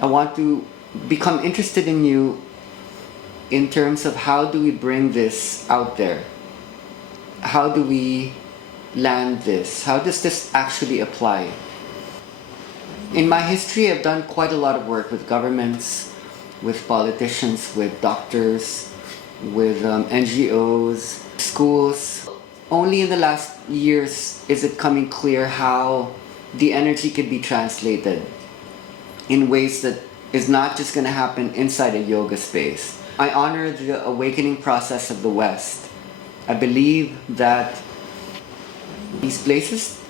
I want to become interested in you in terms of how do we bring this out there? How do we land this? How does this actually apply? In my history, I've done quite a lot of work with governments, with politicians, with doctors, with NGOs, schools. Only in the last years is it coming clear how the energy can be translated in ways that is not just going to happen inside a yoga space. I honor the awakening process of the West. I believe that these places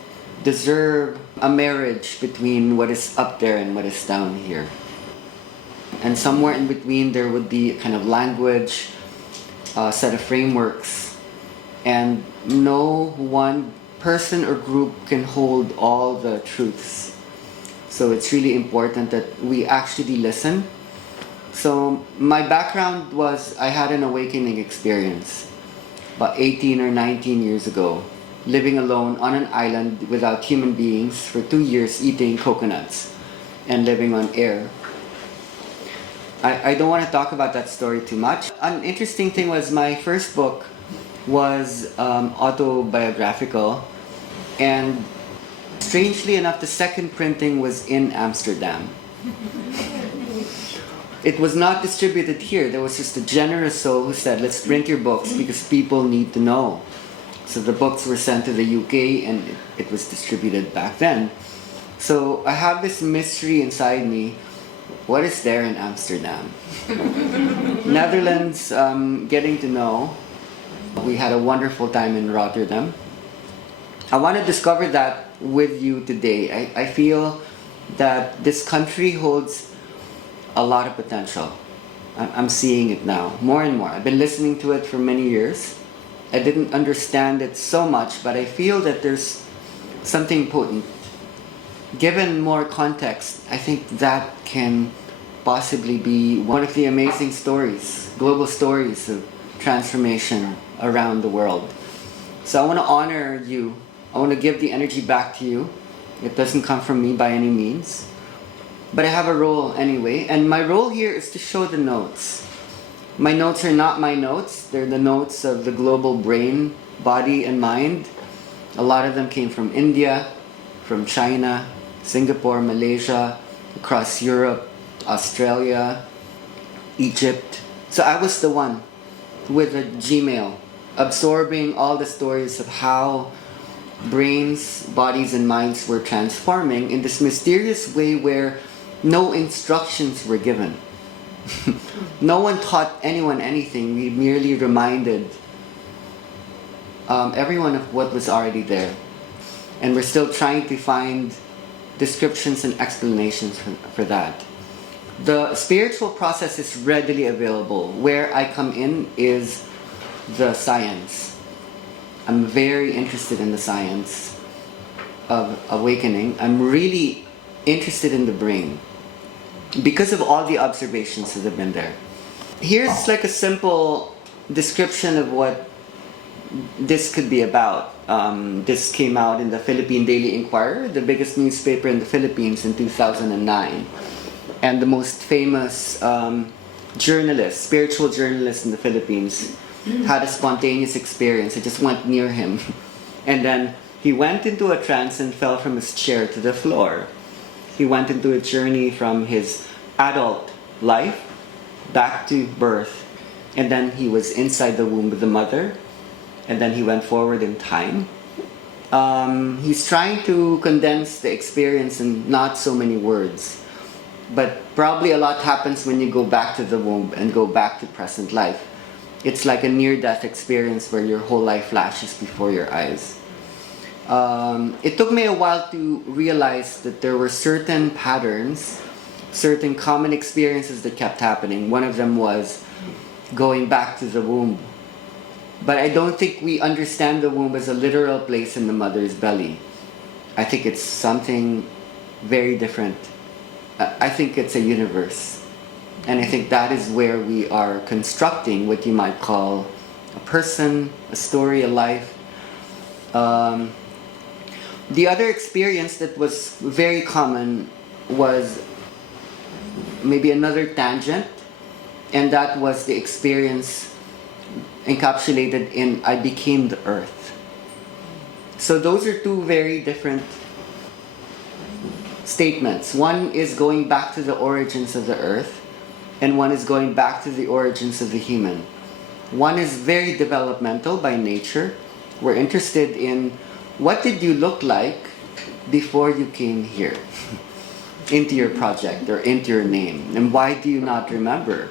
deserve a marriage between what is up there and what is down here. And somewhere in between there would be a kind of language, a set of frameworks, and no one person or group can hold all the truths. So it's really important that we actually listen. So my background was I had an awakening experience about 18 or 19 years ago, living alone on an island without human beings for 2 years, eating coconuts and living on air. I don't want to talk about that story too much. An interesting thing was my first book was autobiographical, and strangely enough, the second printing was in Amsterdam. It was not distributed here. There was just a generous soul who said, let's print your books because people need to know. So the books were sent to the UK and it was distributed back then. So I have this mystery inside me. What is there in Amsterdam? Netherlands, getting to know. We had a wonderful time in Rotterdam. I want to discover that with you today. I feel that this country holds a lot of potential. I'm seeing it now, more and more. I've been listening to it for many years. I didn't understand it so much, but I feel that there's something potent. Given more context, I think that can possibly be one of the amazing stories, global stories of transformation around the world. So I want to honor you. I want to give the energy back to you. It doesn't come from me by any means. But I have a role anyway, and my role here is to show the notes. My notes are not my notes, they're the notes of the global brain, body, and mind. A lot of them came from India, from China, Singapore, Malaysia, across Europe, Australia, Egypt. So I was the one with a Gmail, absorbing all the stories of how brains, bodies, and minds were transforming in this mysterious way where no instructions were given. No one taught anyone anything. We merely reminded everyone of what was already there. And we're still trying to find descriptions and explanations for that. The spiritual process is readily available. Where I come in is the science. I'm very interested in the science of awakening. I'm really interested in the brain because of all the observations that have been there. Here's like a simple description of what this could be about. This came out in the Philippine Daily Inquirer, the biggest newspaper in the Philippines in 2009. And the most famous journalist, spiritual journalist in the Philippines, had a spontaneous experience. I just went near him. And then he went into a trance and fell from his chair to the floor. He went into a journey from his adult life back to birth. And then he was inside the womb of the mother. And then he went forward in time. He's trying to condense the experience in not so many words. But probably a lot happens when you go back to the womb and go back to present life. It's like a near-death experience where your whole life flashes before your eyes. It took me a while to realize that there were certain patterns, certain common experiences that kept happening. One of them was going back to the womb. But I don't think we understand the womb as a literal place in the mother's belly. I think it's something very different. I think it's a universe. And I think that is where we are constructing what you might call a person, a story, a life. The other experience that was very common was maybe another tangent, and that was the experience encapsulated in I became the earth. So those are two very different statements. One is going back to the origins of the earth, and one is going back to the origins of the human. One is very developmental by nature. We're interested in what did you look like before you came here into your project or into your name, and why do you not remember?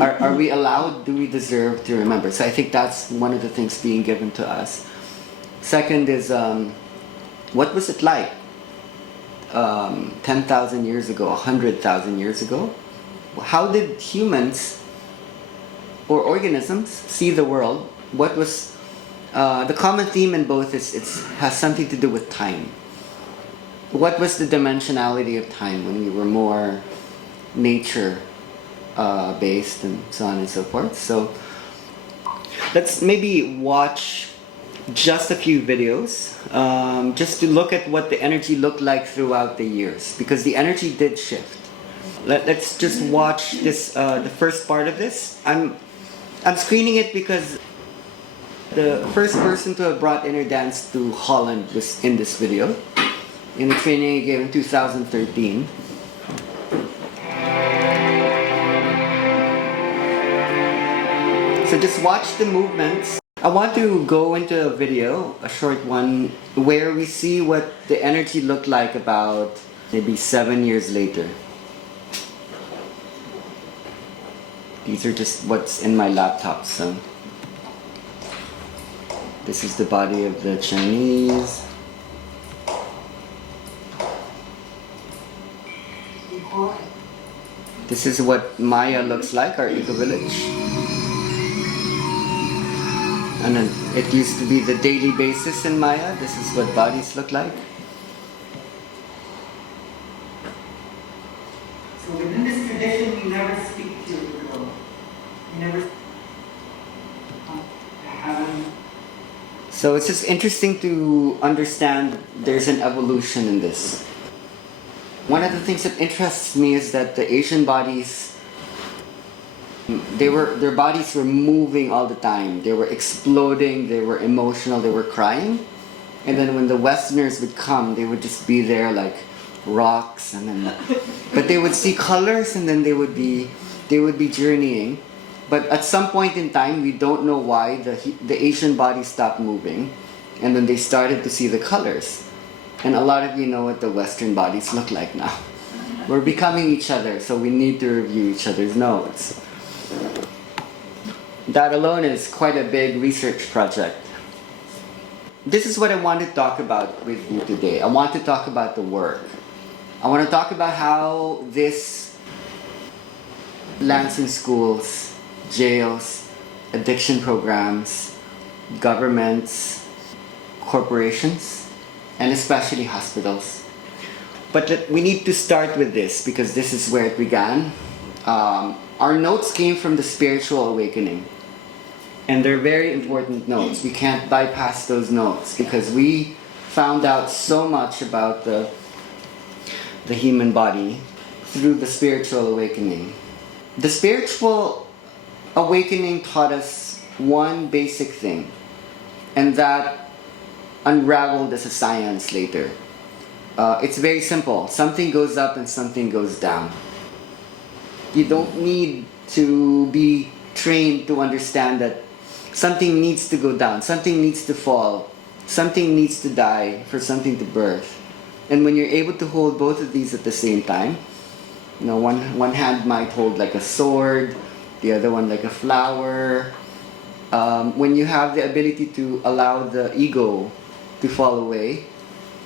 Are we allowed, do we deserve to remember? So I think that's one of the things being given to us. Second is, what was it like 10,000 years ago, 100,000 years ago? How did humans or organisms see the world? What was the common theme in both is it has something to do with time. What was the dimensionality of time when we were more nature based and so on and so forth? So let's maybe watch just a few videos just to look at what the energy looked like throughout the years, because the energy did shift. Let's just watch this, the first part of this. I'm screening it because the first person to have brought inner dance to Holland was in this video, in a training I gave in 2013. So just watch the movements. I want to go into a video, a short one, where we see what the energy looked like about maybe 7 years later. These are just what's in my laptop, so this is the body of the Chinese. This is what Maya looks like, our eco village. And then it used to be the daily basis in Maya. This is what bodies look like. So within this tradition, we never speak to people. We never haven't. So it's just interesting to understand there's an evolution in this. One of the things that interests me is that the Asian bodies, their bodies were moving all the time. They were exploding, they were emotional, they were crying. And then when the Westerners would come, they would just be there like rocks, and then but they would see colors, and then they would be journeying. But at some point in time, we don't know why the Asian body stopped moving, and then they started to see the colors. And a lot of you know what the Western bodies look like now. We're becoming each other, so we need to review each other's notes. That alone is quite a big research project. This is what I want to talk about with you today. I want to talk about the work. I want to talk about how this lands in schools, jails, addiction programs, governments, corporations, and especially hospitals. But we need to start with this because this is where it began. Our notes came from the spiritual awakening. And they're very important notes. We can't bypass those notes because we found out so much about the human body through the spiritual awakening. The spiritual awakening taught us one basic thing, and that unraveled as a science later. It's very simple. Something goes up and something goes down. You don't need to be trained to understand that something needs to go down, something needs to fall, something needs to die for something to birth. And when you're able to hold both of these at the same time, you know, one hand might hold like a sword, the other one like a flower. When you have the ability to allow the ego to fall away,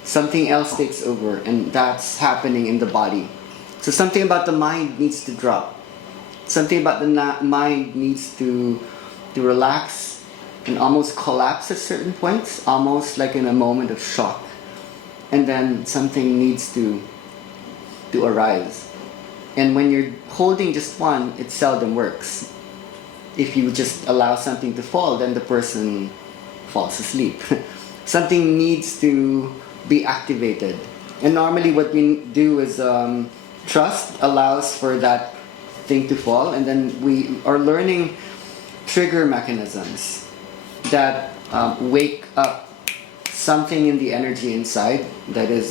something else takes over, and that's happening in the body. So something about the mind needs to drop. Something about the mind needs to relax and almost collapse at certain points, almost like in a moment of shock. And then something needs to arise. And when you're holding just one, it seldom works. If you just allow something to fall, then the person falls asleep. Something needs to be activated. And normally what we do is Trust allows for that thing to fall, and then we are learning trigger mechanisms that wake up something in the energy inside, that is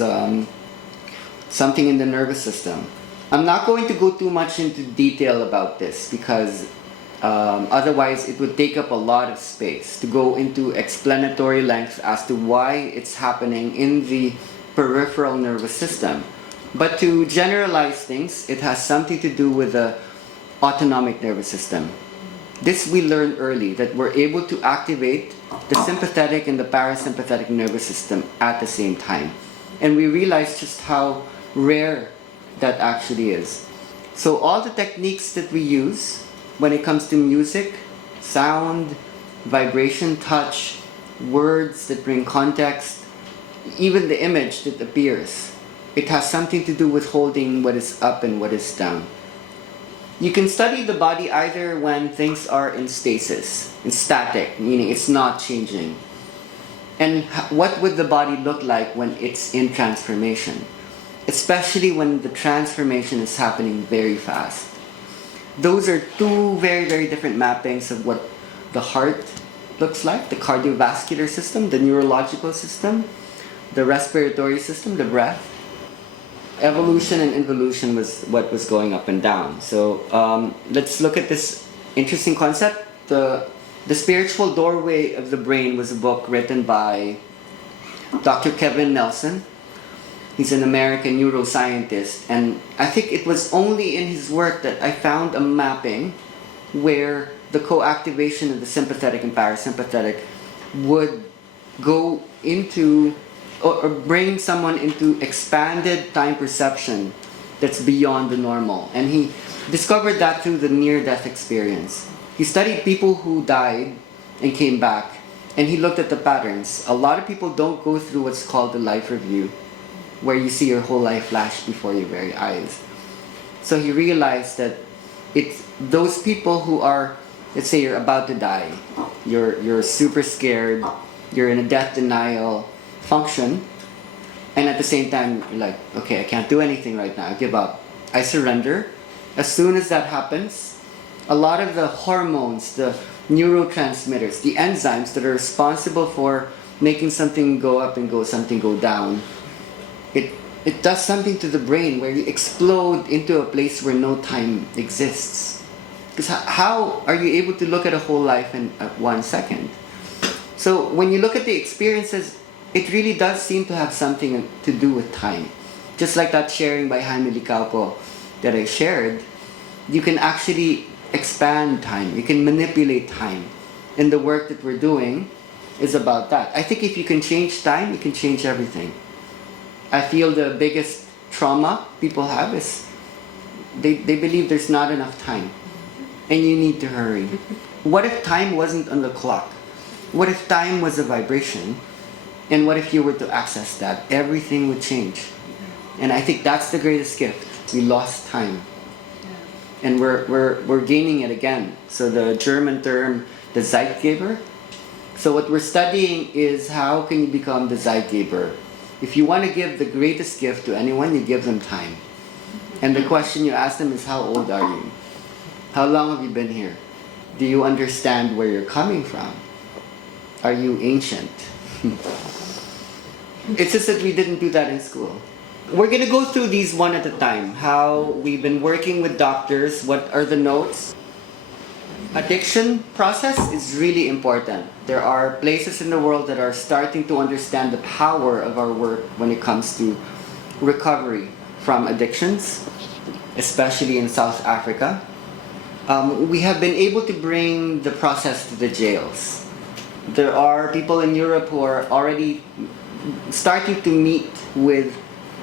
something in the nervous system. I'm not going to go too much into detail about this because otherwise it would take up a lot of space to go into explanatory length as to why it's happening in the peripheral nervous system. But to generalize things, it has something to do with the autonomic nervous system. This we learned early, that we're able to activate the sympathetic and the parasympathetic nervous system at the same time. And we realized just how rare that actually is. So all the techniques that we use when it comes to music, sound, vibration, touch, words that bring context, even the image that appears, it has something to do with holding what is up and what is down. You can study the body either when things are in stasis, in static, meaning it's not changing. And what would the body look like when it's in transformation? Especially when the transformation is happening very fast. Those are two very, very different mappings of what the heart looks like, the cardiovascular system, the neurological system, the respiratory system, the breath. Evolution and involution was what was going up and down. So let's look at this interesting concept. The Spiritual Doorway of the Brain was a book written by Dr. Kevin Nelson. He's an American neuroscientist, and I think it was only in his work that I found a mapping where the co-activation of the sympathetic and parasympathetic would go into or bring someone into expanded time perception that's beyond the normal. And he discovered that through the near-death experience. He studied people who died and came back, and he looked at the patterns. A lot of people don't go through what's called the life review, where you see your whole life flash before your very eyes. So he realized that it's those people who are, let's say you're about to die, you're super scared, you're in a death denial function, and at the same time you're like, okay, I can't do anything right now, I give up, I surrender. As soon as that happens, a lot of the hormones, the neurotransmitters, the enzymes that are responsible for making something go up and something go down, it does something to the brain where you explode into a place where no time exists. Because how are you able to look at a whole life in 1 second? So when you look at the experiences, it really does seem to have something to do with time. Just like that sharing by Jaime Licauco that I shared, you can actually expand time, you can manipulate time. And the work that we're doing is about that. I think if you can change time, you can change everything. I feel the biggest trauma people have is they believe there's not enough time and you need to hurry. What if time wasn't on the clock? What if time was a vibration? And what if you were to access that? Everything would change. And I think that's the greatest gift. We lost time. And we're gaining it again. So the German term, the Zeitgeber. So what we're studying is how can you become the Zeitgeber? If you want to give the greatest gift to anyone, you give them time. And the question you ask them is, how old are you? How long have you been here? Do you understand where you're coming from? Are you ancient? It's just that we didn't do that in school. We're going to go through these one at a time. How we've been working with doctors, what are the notes. Addiction process is really important. There are places in the world that are starting to understand the power of our work when it comes to recovery from addictions, especially in South Africa. We have been able to bring the process to the jails. There are people in Europe who are already starting to meet with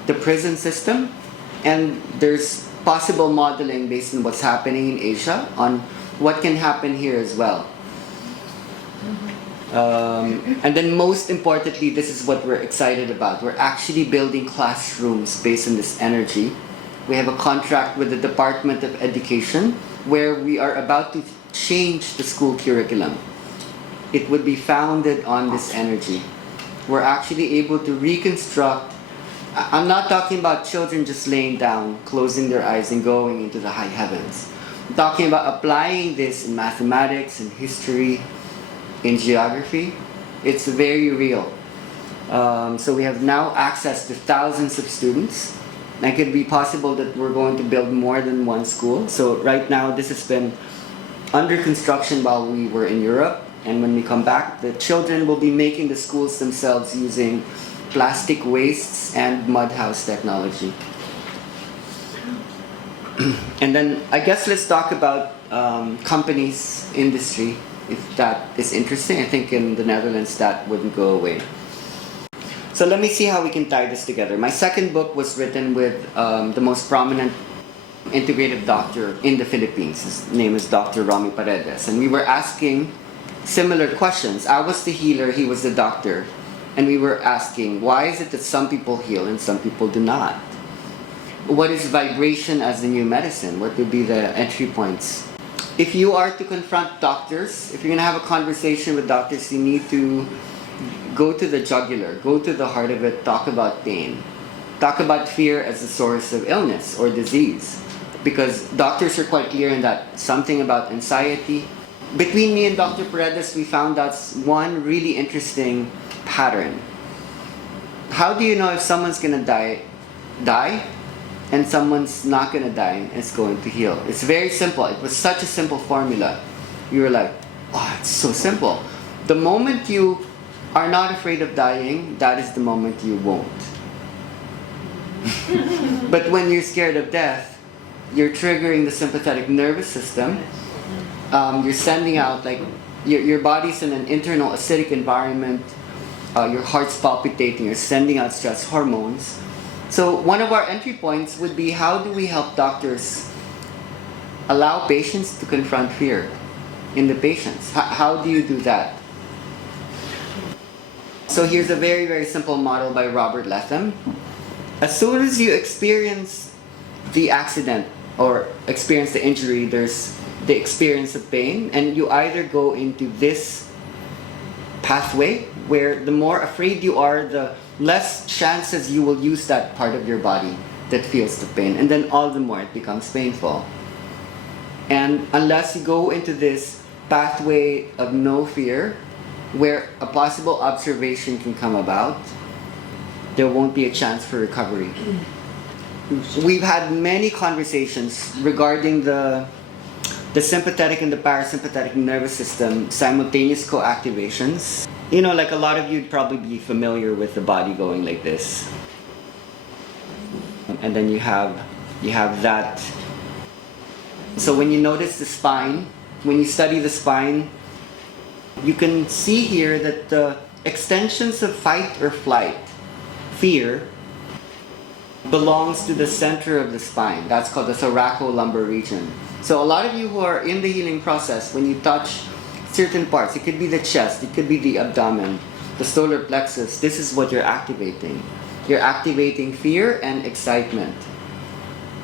the prison system, and there's possible modeling based on what's happening in Asia on what can happen here as well. And then most importantly, this is what we're excited about. We're actually building classrooms based on this energy. We have a contract with the Department of Education where we are about to change the school curriculum. It would be founded on this energy. We're actually able to reconstruct I'm not talking about children just laying down, closing their eyes, and going into the high heavens. I'm talking about applying this in mathematics, in history, in geography. It's very real. So we have now access to thousands of students. And it could be possible that we're going to build more than one school. So right now, this has been under construction while we were in Europe. And when we come back, the children will be making the schools themselves using plastic wastes and mud house technology. And then I guess let's talk about companies, industry, if that is interesting. I think in the Netherlands that wouldn't go away. So let me see how we can tie this together. My second book was written with the most prominent integrative doctor in the Philippines. His name is Dr. Romy Paredes. And we were asking similar questions. I was the healer, he was the doctor. And we were asking, why is it that some people heal and some people do not? What is vibration as the new medicine? What would be the entry points? If you are to confront doctors, if you're going to have a conversation with doctors, you need to go to the jugular, go to the heart of it, talk about pain. Talk about fear as the source of illness or disease. Because doctors are quite clear in that something about anxiety. Between me and Dr. Paredes, we found out one really interesting pattern. How do you know if someone's gonna die, and someone's not gonna die and it's going to heal? It's very simple. It was such a simple formula. You were like, oh, it's so simple. The moment you are not afraid of dying, that is the moment you won't. But when you're scared of death, you're triggering the sympathetic nervous system. You're sending out, like, your body's in an internal acidic environment. Your heart's palpitating. You're sending out stress hormones. So one of our entry points would be, how do we help doctors allow patients to confront fear in the patients? How do you do that? So here's a very, very simple model by Robert Letham. As soon as you experience the accident or experience the injury, there's the experience of pain, and you either go into this pathway where the more afraid you are, the less chances you will use that part of your body that feels the pain, and then all the more it becomes painful. And unless you go into this pathway of no fear, where a possible observation can come about, there won't be a chance for recovery. We've had many conversations regarding the sympathetic and the parasympathetic nervous system simultaneous co-activations. You know, like a lot of you'd probably be familiar with the body going like this. And then you have that. So when you notice the spine, when you study the spine, you can see here that the extensions of fight or flight, fear, belongs to the center of the spine. That's called the thoracolumbar region. So a lot of you who are in the healing process, when you touch certain parts, it could be the chest, it could be the abdomen, the solar plexus, this is what you're activating. You're activating fear and excitement.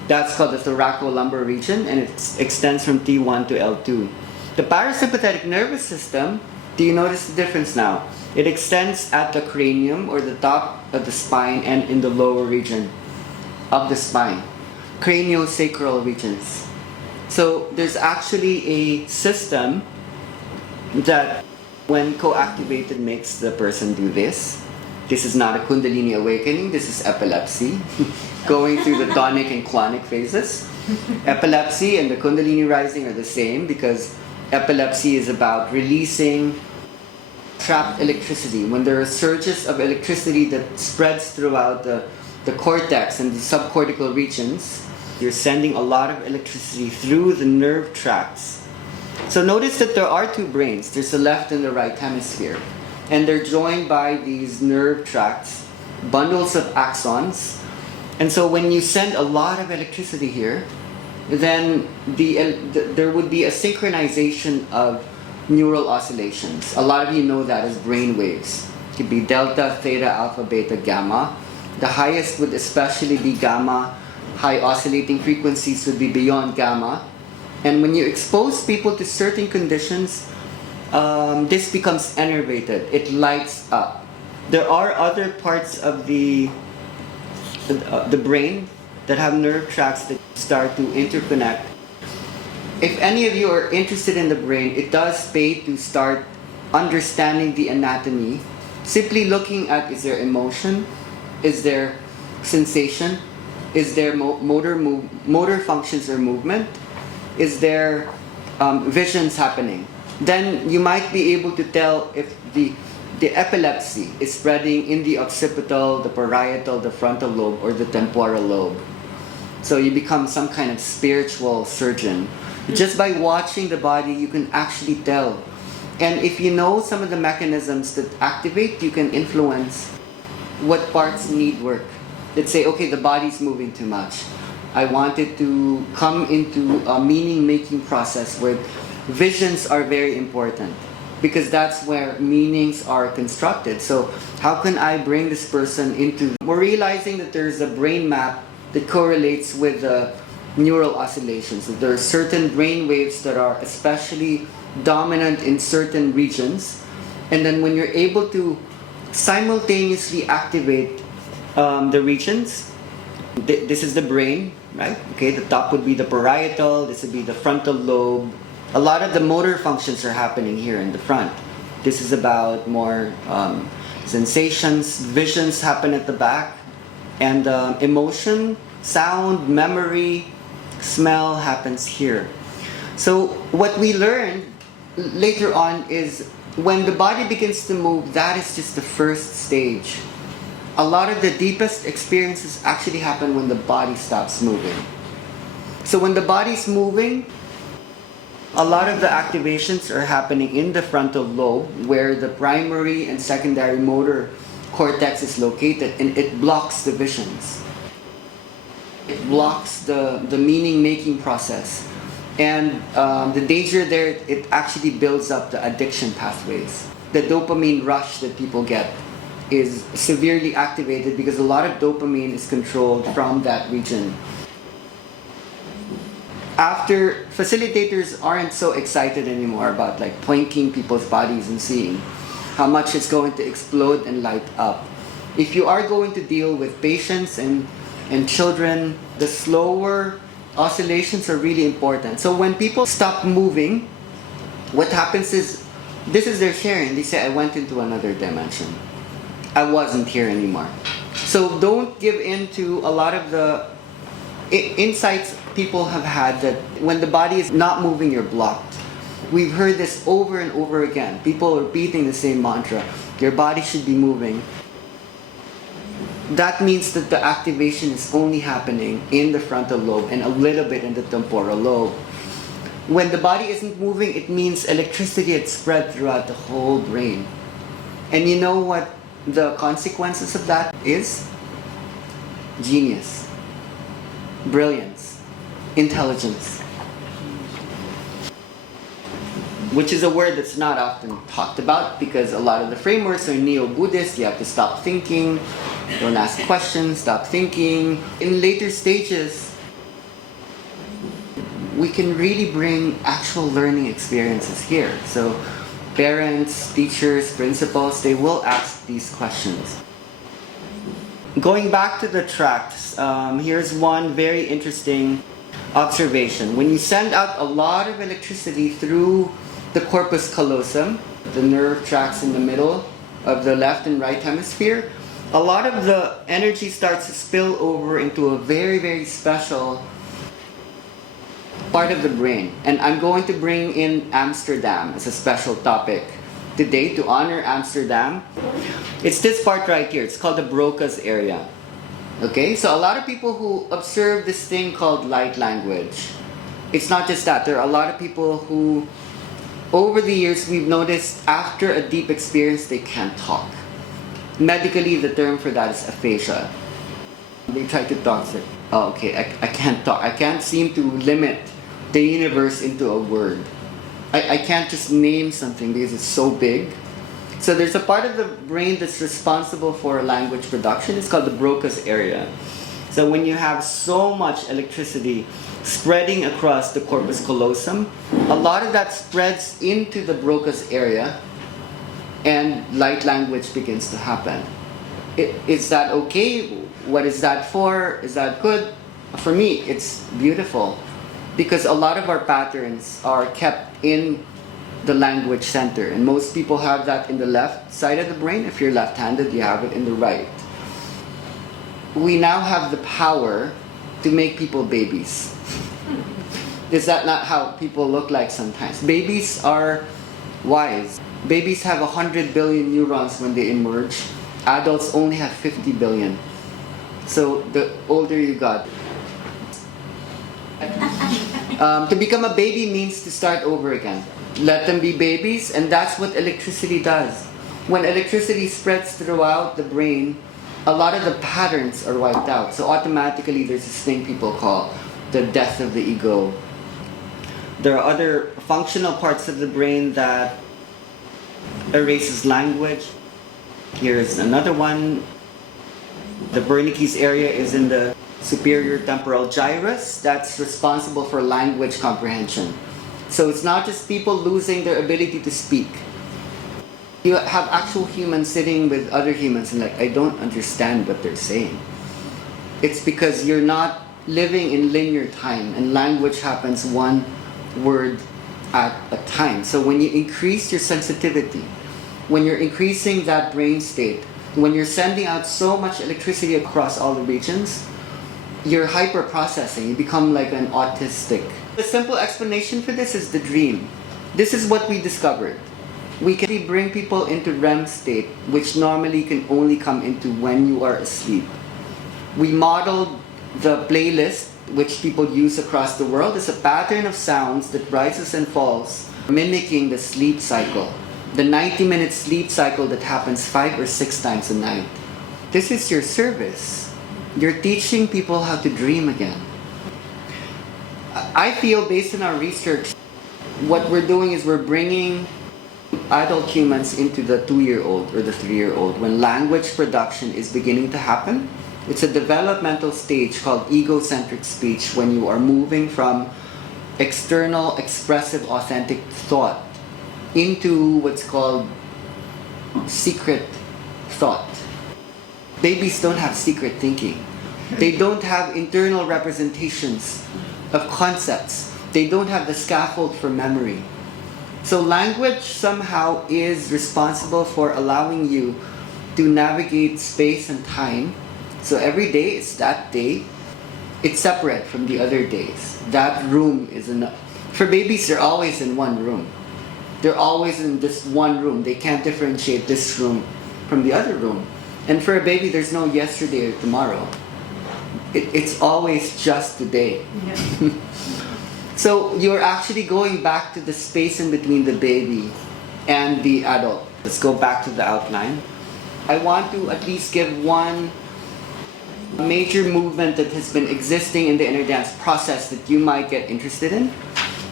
That's called the thoracolumbar region, and it extends from T1 to L2. The parasympathetic nervous system, do you notice the difference now? It extends at the cranium or the top of the spine and in the lower region of the spine. Craniosacral regions. So there's actually a system that when co-activated makes the person do this. This is not a Kundalini awakening, this is epilepsy. Going through the tonic and clonic phases. Epilepsy and the Kundalini rising are the same because epilepsy is about releasing trapped electricity. When there are surges of electricity that spreads throughout the cortex and the subcortical regions, you're sending a lot of electricity through the nerve tracts. So notice that there are two brains. There's the left and the right hemisphere. And they're joined by these nerve tracts, bundles of axons. And so when you send a lot of electricity here, then there would be a synchronization of neural oscillations. A lot of you know that as brain waves. It could be delta, theta, alpha, beta, gamma. The highest would especially be gamma. High oscillating frequencies would be beyond gamma. And when you expose people to certain conditions, this becomes enervated. It lights up. There are other parts of the the brain that have nerve tracts that start to interconnect. If any of you are interested in the brain, it does pay to start understanding the anatomy. Simply looking at, is there emotion? Is there sensation? Is there motor functions or movement? Is there visions happening? Then you might be able to tell if the epilepsy is spreading in the occipital, the parietal, the frontal lobe, or the temporal lobe. So you become some kind of spiritual surgeon. Just by watching the body, you can actually tell. And if you know some of the mechanisms that activate, you can influence what parts need work. Let's say, okay, the body's moving too much. I want it to come into a meaning-making process where visions are very important, because that's where meanings are constructed. So how can I bring this person into... We're realizing that there's a brain map that correlates with the neural oscillations. That there are certain brain waves that are especially dominant in certain regions. And then when you're able to simultaneously activate the regions, this is the brain, right? Okay, the top would be the parietal, this would be the frontal lobe. A lot of the motor functions are happening here in the front. This is about more sensations, visions happen at the back, and emotion, sound, memory, smell happens here. So what we learned later on is when the body begins to move, that is just the first stage. A lot of the deepest experiences actually happen when the body stops moving. So when the body's moving, a lot of the activations are happening in the frontal lobe, where the primary and secondary motor cortex is located, and it blocks the visions. It blocks the meaning-making process. And the danger there, it actually builds up the addiction pathways. The dopamine rush that people get is severely activated because a lot of dopamine is controlled from that region. After, facilitators aren't so excited anymore about like plinking people's bodies and seeing how much it's going to explode and light up. If you are going to deal with patients and children, the slower oscillations are really important. So when people stop moving, what happens is, this is their sharing. They say, I went into another dimension. I wasn't here anymore. So don't give in to a lot of the insights people have had that when the body is not moving, you're blocked. We've heard this over and over again. People repeating the same mantra. Your body should be moving. That means that the activation is only happening in the frontal lobe and a little bit in the temporal lobe. When the body isn't moving, it means electricity had spread throughout the whole brain. And you know what the consequences of that is? Genius, brilliance, intelligence. Which is a word that's not often talked about because a lot of the frameworks are neo-Buddhist. You have to stop thinking, don't ask questions, stop thinking. In later stages, we can really bring actual learning experiences here. So parents, teachers, principals, they will ask these questions. Going back to the tracts, here's one very interesting observation. When you send out a lot of electricity through the corpus callosum, the nerve tracts in the middle of the left and right hemisphere, a lot of the energy starts to spill over into a very, very special part of the brain. And I'm going to bring in Amsterdam as a special topic today to honor Amsterdam. It's this part right here. It's called the Broca's area. Okay, so a lot of people who observe this thing called light language. It's not just that. There are a lot of people who, over the years, we've noticed after a deep experience, they can't talk. Medically, the term for that is aphasia. They try to talk, say, oh, okay, I can't talk. I can't seem to limit the universe into a word. I can't just name something because it's so big. So there's a part of the brain that's responsible for language production. It's called the Broca's area. So when you have so much electricity spreading across the corpus callosum, a lot of that spreads into the Broca's area and light language begins to happen. Is that okay? what is that for? Is that good? For me, it's beautiful because a lot of our patterns are kept in the language center, and most people have that in the left side of the brain. If you're left-handed, you have it in the right. We now have the power to make people babies. Is that not how people look like sometimes? Babies are wise. Babies have 100 billion neurons when they emerge. Adults only have 50 billion. So the older you got. To become a baby means to start over again. Let them be babies, and that's what electricity does. When electricity spreads throughout the brain, a lot of the patterns are wiped out. So automatically there's this thing people call the death of the ego. There are other functional parts of the brain that erases language. Here's another one. The Wernicke's area is in the superior temporal gyrus. That's responsible for language comprehension. So it's not just people losing their ability to speak. You have actual humans sitting with other humans and like, I don't understand what they're saying. It's because you're not living in linear time, and language happens one word at a time. So when you increase your sensitivity, when you're increasing that brain state, when you're sending out so much electricity across all the regions, you're hyper-processing. You become like an autistic. The simple explanation for this is the dream. This is what we discovered. We can bring people into REM state, which normally can only come into when you are asleep. We modeled the playlist, which people use across the world, as a pattern of sounds that rises and falls, mimicking the sleep cycle. The 90-minute sleep cycle that happens 5 or 6 times a night. This is your service. You're teaching people how to dream again. I feel, based on our research, what we're doing is we're bringing adult humans into the 2-year-old or the 3-year-old when language production is beginning to happen. It's a developmental stage called egocentric speech, when you are moving from external, expressive, authentic thought into what's called secret thought. Babies don't have secret thinking. They don't have internal representations of concepts. They don't have the scaffold for memory. So language somehow is responsible for allowing you to navigate space and time. So every day is that day. It's separate from the other days. That room is enough. For babies, they're always in one room. They're always in this one room. They can't differentiate this room from the other room. And for a baby, there's no yesterday or tomorrow. It's always just today. Yeah. So you're actually going back to the space in between the baby and the adult. Let's go back to the outline. I want to at least give one major movement that has been existing in the inner dance process that you might get interested in.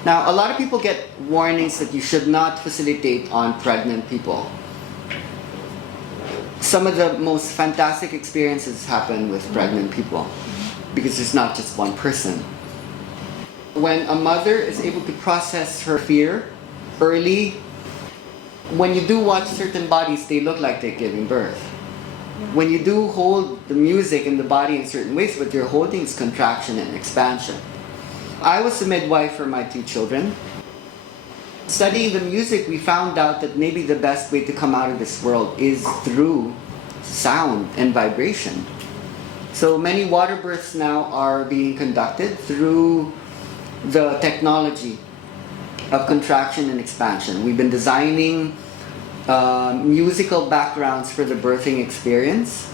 Now, a lot of people get warnings that you should not facilitate on pregnant people. Some of the most fantastic experiences happen with pregnant people because there's not just one person. When a mother is able to process her fear early, when you do watch certain bodies, they look like they're giving birth. When you do hold the music in the body in certain ways, what you're holding is contraction and expansion. I was a midwife for my 2 children. Studying the music, we found out that maybe the best way to come out of this world is through sound and vibration. So many water births now are being conducted through the technology of contraction and expansion. We've been designing musical backgrounds for the birthing experience.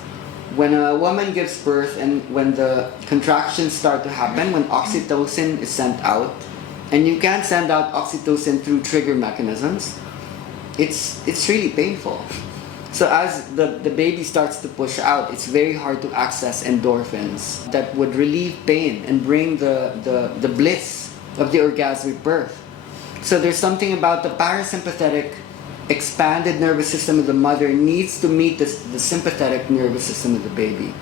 When a woman gives birth and when the contractions start to happen, when oxytocin is sent out, and you can't send out oxytocin through trigger mechanisms, it's really painful. So as the baby starts to push out, it's very hard to access endorphins that would relieve pain and bring the bliss of the orgasmic birth. So there's something about the parasympathetic expanded nervous system of the mother needs to meet the sympathetic nervous system of the baby.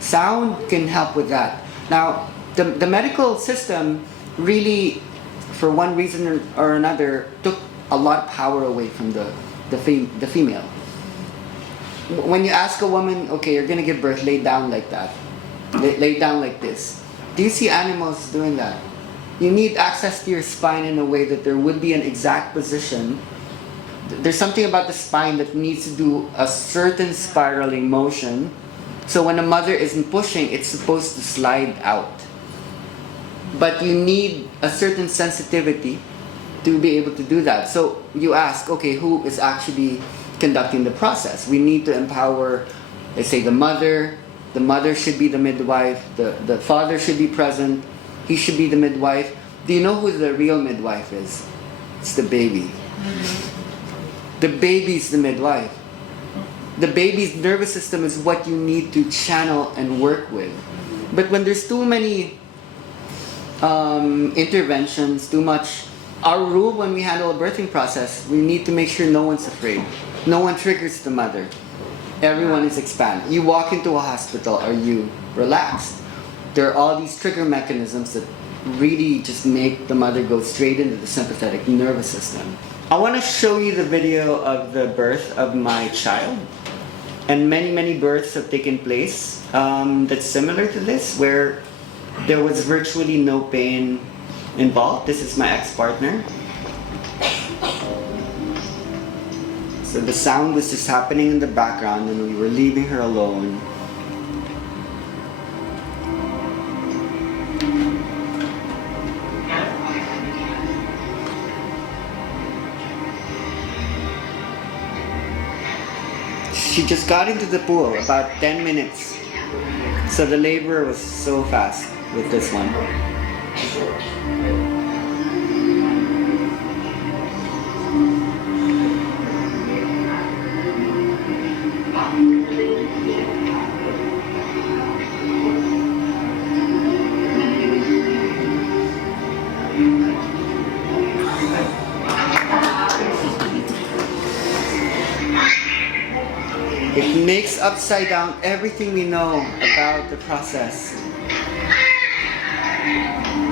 Sound can help with that. Now, the medical system really, for one reason or another, took a lot of power away from the female. When you ask a woman, okay, you're gonna give birth, lay down like that, Lay down like this. Do you see animals doing that? You need access to your spine in a way that there would be an exact position. There's something about the spine that needs to do a certain spiraling motion. So when a mother isn't pushing, it's supposed to slide out. But you need a certain sensitivity to be able to do that. So you ask, okay, who is actually conducting the process? We need to empower, let's say, the mother. The mother should be the midwife. The father should be present. He should be the midwife. Do you know who the real midwife is? It's the baby. The baby's the midwife. The baby's nervous system is what you need to channel and work with. But when there's too many interventions, too much, our rule when we handle a birthing process, we need to make sure no one's afraid. No one triggers the mother. Everyone is expanded. You walk into a hospital, are you relaxed? There are all these trigger mechanisms that really just make the mother go straight into the sympathetic nervous system. I want to show you the video of the birth of my child. And many births have taken place that's similar to this, where there was virtually no pain involved. This is my ex-partner. So the sound was just happening in the background and we were leaving her alone. She just got into the pool about 10 minutes. So the labor was so fast with this one. It makes upside down everything we know about the process.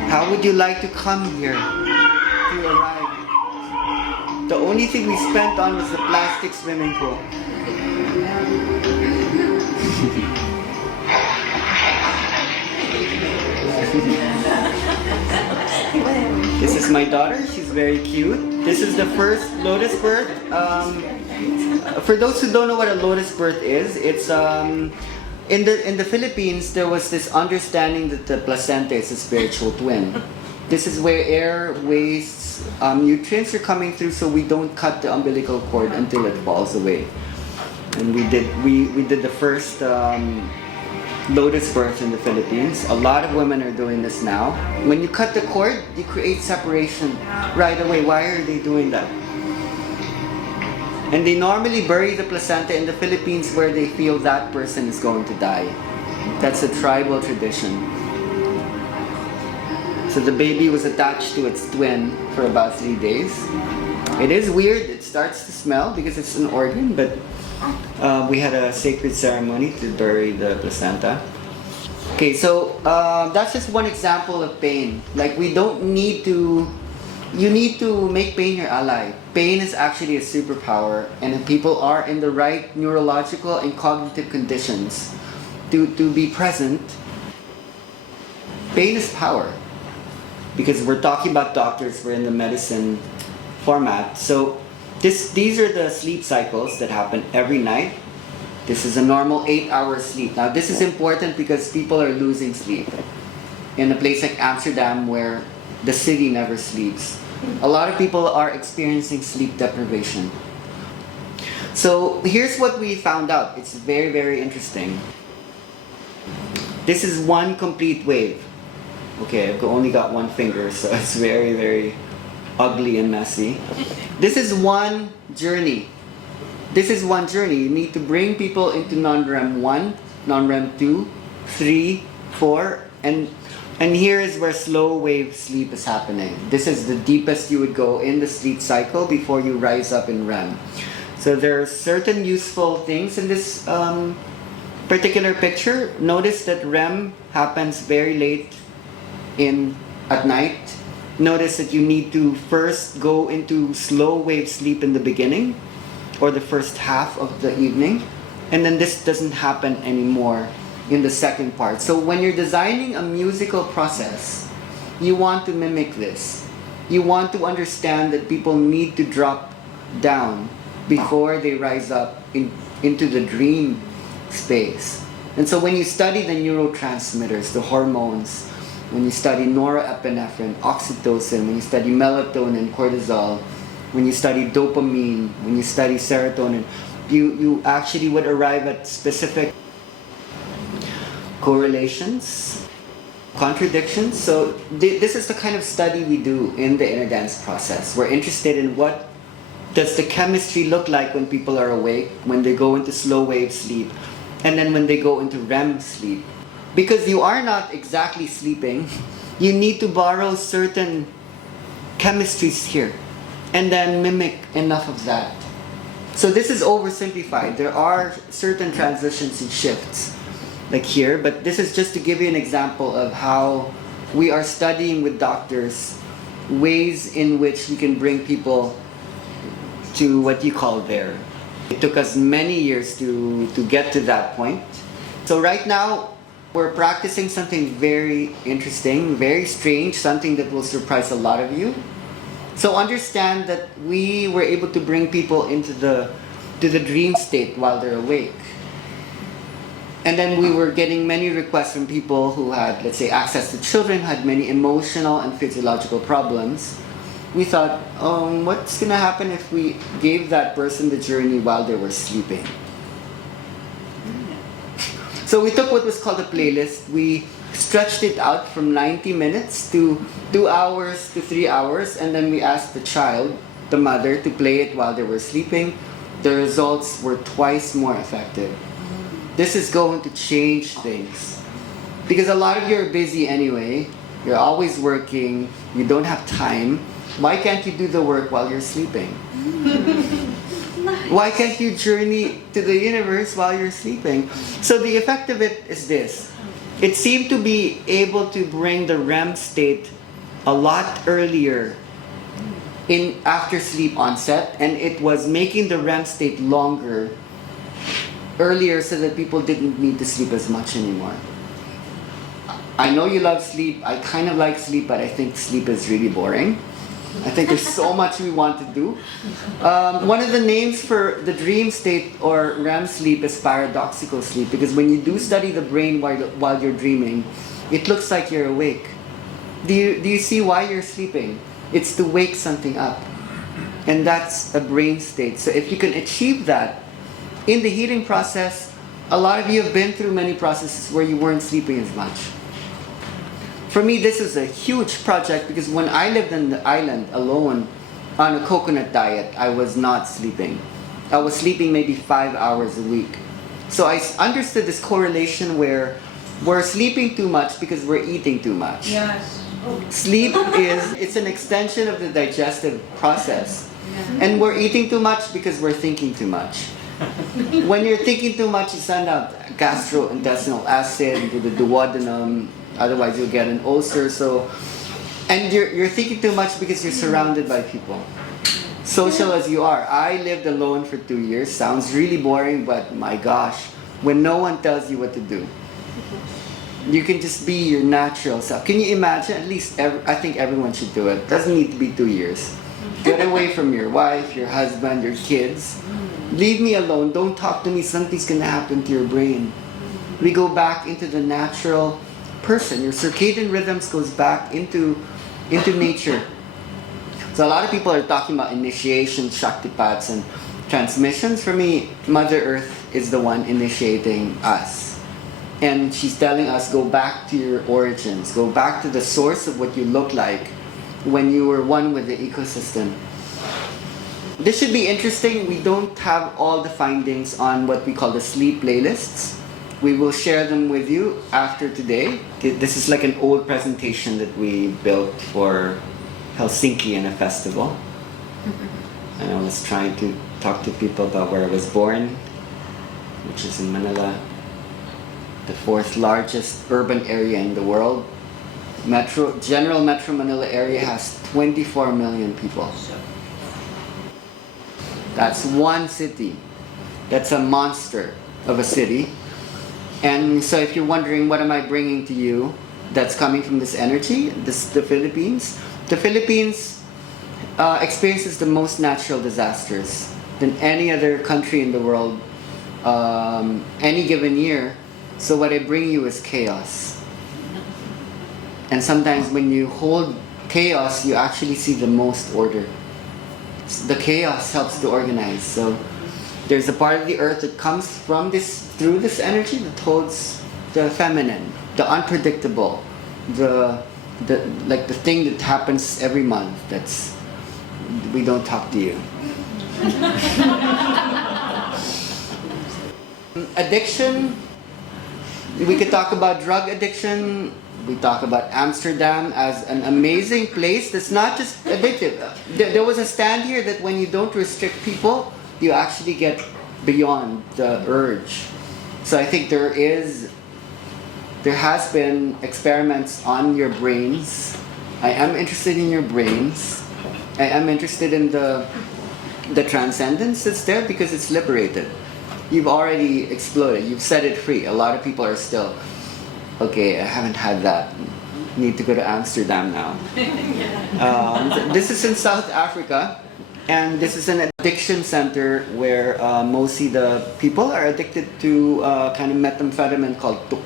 How would you like to come here to arrive? The only thing we spent on was the plastic swimming pool. This is my daughter. She's very cute. This is the first lotus birth. For those who don't know what a lotus birth is, it's in the Philippines there was this understanding that the placenta is a spiritual twin. This is where air, waste, nutrients are coming through, so we don't cut the umbilical cord until it falls away. And we did the first lotus birth in the Philippines. A lot of women are doing this now. When you cut the cord, you create separation right away. Why are they doing that? And they normally bury the placenta in the Philippines where they feel that person is going to die. That's a tribal tradition. So the baby was attached to its twin for about 3 days. It is weird, it starts to smell because it's an organ, but we had a sacred ceremony to bury the placenta. Okay, so that's just one example of pain. Like, we don't need to, you need to make pain your ally. Pain is actually a superpower, and if people are in the right neurological and cognitive conditions to be present, pain is power. Because we're talking about doctors, we're in the medicine format. So these are the sleep cycles that happen every night. This is a normal 8-hour sleep. Now this is important because people are losing sleep. In a place like Amsterdam where the city never sleeps, a lot of people are experiencing sleep deprivation. So here's what we found out. It's very interesting. This is one complete wave. Okay, I've only got one finger, so it's very ugly and messy. This is one journey. This is one journey. You need to bring people into non-REM 1, non-REM 2, 3, 4, and here is where slow wave sleep is happening. This is the deepest you would go in the sleep cycle before you rise up in REM. So there are certain useful things in this particular picture. Notice that REM happens very late at night. Notice that you need to first go into slow wave sleep in the beginning or the first half of the evening, and then this doesn't happen anymore in the second part. So when you're designing a musical process, you want to mimic this. You want to understand that people need to drop down before they rise up into the dream space. And so when you study the neurotransmitters, the hormones, when you study norepinephrine, oxytocin, when you study melatonin, cortisol, when you study dopamine, when you study serotonin, you actually would arrive at specific correlations, contradictions. So this is the kind of study we do in the inner dance process. We're interested in what does the chemistry look like when people are awake, when they go into slow wave sleep, and then when they go into REM sleep. Because you are not exactly sleeping, you need to borrow certain chemistries here and then mimic enough of that. So this is oversimplified. There are certain transitions and shifts like here, but this is just to give you an example of how we are studying with doctors ways in which we can bring people to what you call there. It took us many years to get to that point. So right now, we're practicing something very interesting, very strange, something that will surprise a lot of you. So understand that we were able to bring people into the dream state while they're awake. And then we were getting many requests from people who had, let's say, access to children, had many emotional and physiological problems. We thought, what's gonna happen if we gave that person the journey while they were sleeping? So we took what was called a playlist. We stretched it out from 90 minutes to 2 hours to 3 hours, and then we asked the child, the mother, to play it while they were sleeping. The results were twice more effective. This is going to change things. Because a lot of you are busy anyway. You're always working. You don't have time. Why can't you do the work while you're sleeping? Why can't you journey to the universe while you're sleeping? So the effect of it is this. It seemed to be able to bring the REM state a lot earlier in after sleep onset, and it was making the REM state longer earlier so that people didn't need to sleep as much anymore. I know you love sleep. I kind of like sleep, but I think sleep is really boring. I think there's so much we want to do. One of the names for the dream state or REM sleep is paradoxical sleep, because when you do study the brain while you're dreaming, it looks like you're awake. Do you see why you're sleeping? It's to wake something up. And that's a brain state. So if you can achieve that in the healing process, a lot of you have been through many processes where you weren't sleeping as much. For me, this is a huge project because when I lived on the island alone on a coconut diet, I was not sleeping. I was sleeping maybe 5 hours a week. So I understood this correlation where we're sleeping too much because we're eating too much. Yes. Sleep it's an extension of the digestive process. And we're eating too much because we're thinking too much. When you're thinking too much, you send out gastrointestinal acid into the duodenum. Otherwise, you'll get an ulcer. And you're thinking too much because you're surrounded by people. Social as you are. I lived alone for 2 years. Sounds really boring, but my gosh, when no one tells you what to do, you can just be your natural self. Can you imagine? At least I think everyone should do it. Doesn't need to be 2 years. Get away from your wife, your husband, your kids. Leave me alone. Don't talk to me. Something's gonna happen to your brain. We go back into the natural person. Your circadian rhythms goes back into nature. So a lot of people are talking about initiation, Shaktipats, and transmissions. For me, Mother Earth is the one initiating us. And she's telling us, go back to your origins. Go back to the source of what you look like when you were one with the ecosystem. This should be interesting. We don't have all the findings on what we call the sleep playlists. We will share them with you after today. This is like an old presentation that we built for Helsinki in a festival. And I was trying to talk to people about where I was born, which is in Manila, the 4th largest urban area in the world. General Metro Manila area has 24 million people. That's one city. That's a monster of a city. And so if you're wondering what am I bringing to you that's coming from this energy, the Philippines. The Philippines experiences the most natural disasters than any other country in the world any given year. So what I bring you is chaos. And sometimes when you hold chaos, you actually see the most order. The chaos helps to organize. So there's a part of the earth that comes from this, through this energy, that holds the feminine, the unpredictable, the like the thing that happens every month. That's, we don't talk to you. Addiction. We could talk about drug addiction. We talk about Amsterdam as an amazing place that's not just addictive. There was a stand here that when you don't restrict people, you actually get beyond the urge. So I think there has been experiments on your brains. I am interested in your brains. I am interested in the transcendence that's there because it's liberated. You've already exploded. You've set it free. A lot of people are still, okay, I haven't had that. Need to go to Amsterdam now. This is in South Africa, and this is an addiction center where mostly the people are addicted to kind of methamphetamine called tuk.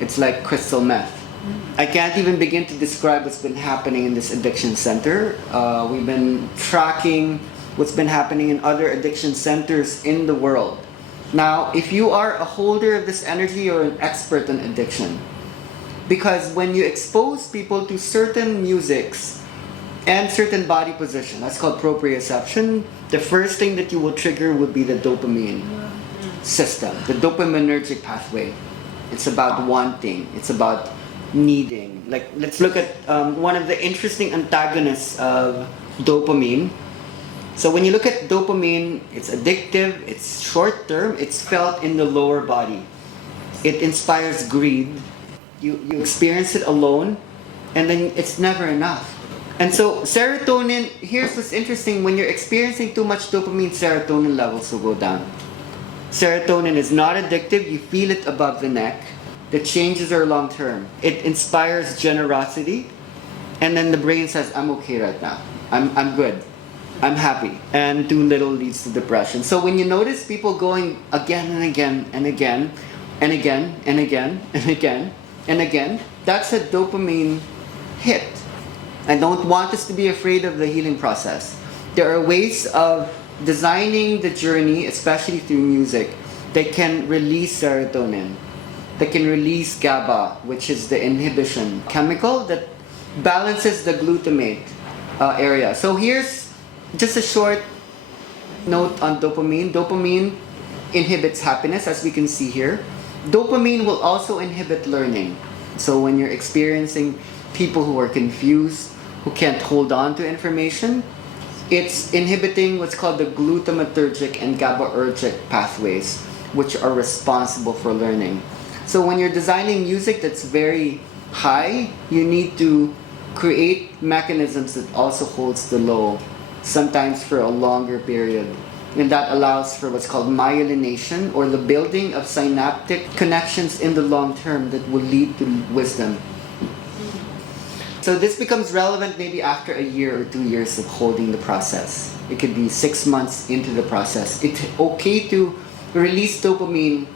It's like crystal meth. I can't even begin to describe what's been happening in this addiction center. We've been tracking what's been happening in other addiction centers in the world. Now, if you are a holder of this energy, you're an expert in addiction. Because when you expose people to certain musics and certain body position, that's called proprioception, the first thing that you will trigger would be the dopamine system, the dopaminergic pathway. It's about wanting, it's about needing. Like, let's look at one of the interesting antagonists of dopamine. So when you look at dopamine, it's addictive, it's short term, it's felt in the lower body. It inspires greed. You experience it alone, and then it's never enough. And so serotonin, here's what's interesting, when you're experiencing too much dopamine, serotonin levels will go down. Serotonin is not addictive, you feel it above the neck. The changes are long term. It inspires generosity, and then the brain says, I'm okay right now. I'm good. I'm happy. And too little leads to depression. So when you notice people going again and again and again and again and again and again and again, that's a dopamine hit. I don't want us to be afraid of the healing process. There are ways of designing the journey, especially through music, that can release serotonin, that can release GABA, which is the inhibition chemical that balances the glutamate area. So here's just a short note on dopamine. Dopamine inhibits happiness, as we can see here. Dopamine will also inhibit learning. So when you're experiencing people who are confused, who can't hold on to information, it's inhibiting what's called the glutamatergic and GABAergic pathways, which are responsible for learning. So when you're designing music that's very high, you need to create mechanisms that also holds the low, sometimes for a longer period. And that allows for what's called myelination, or the building of synaptic connections in the long term that will lead to wisdom. So this becomes relevant maybe after a year or 2 years of holding the process. It could be 6 months into the process. It's okay to release dopamine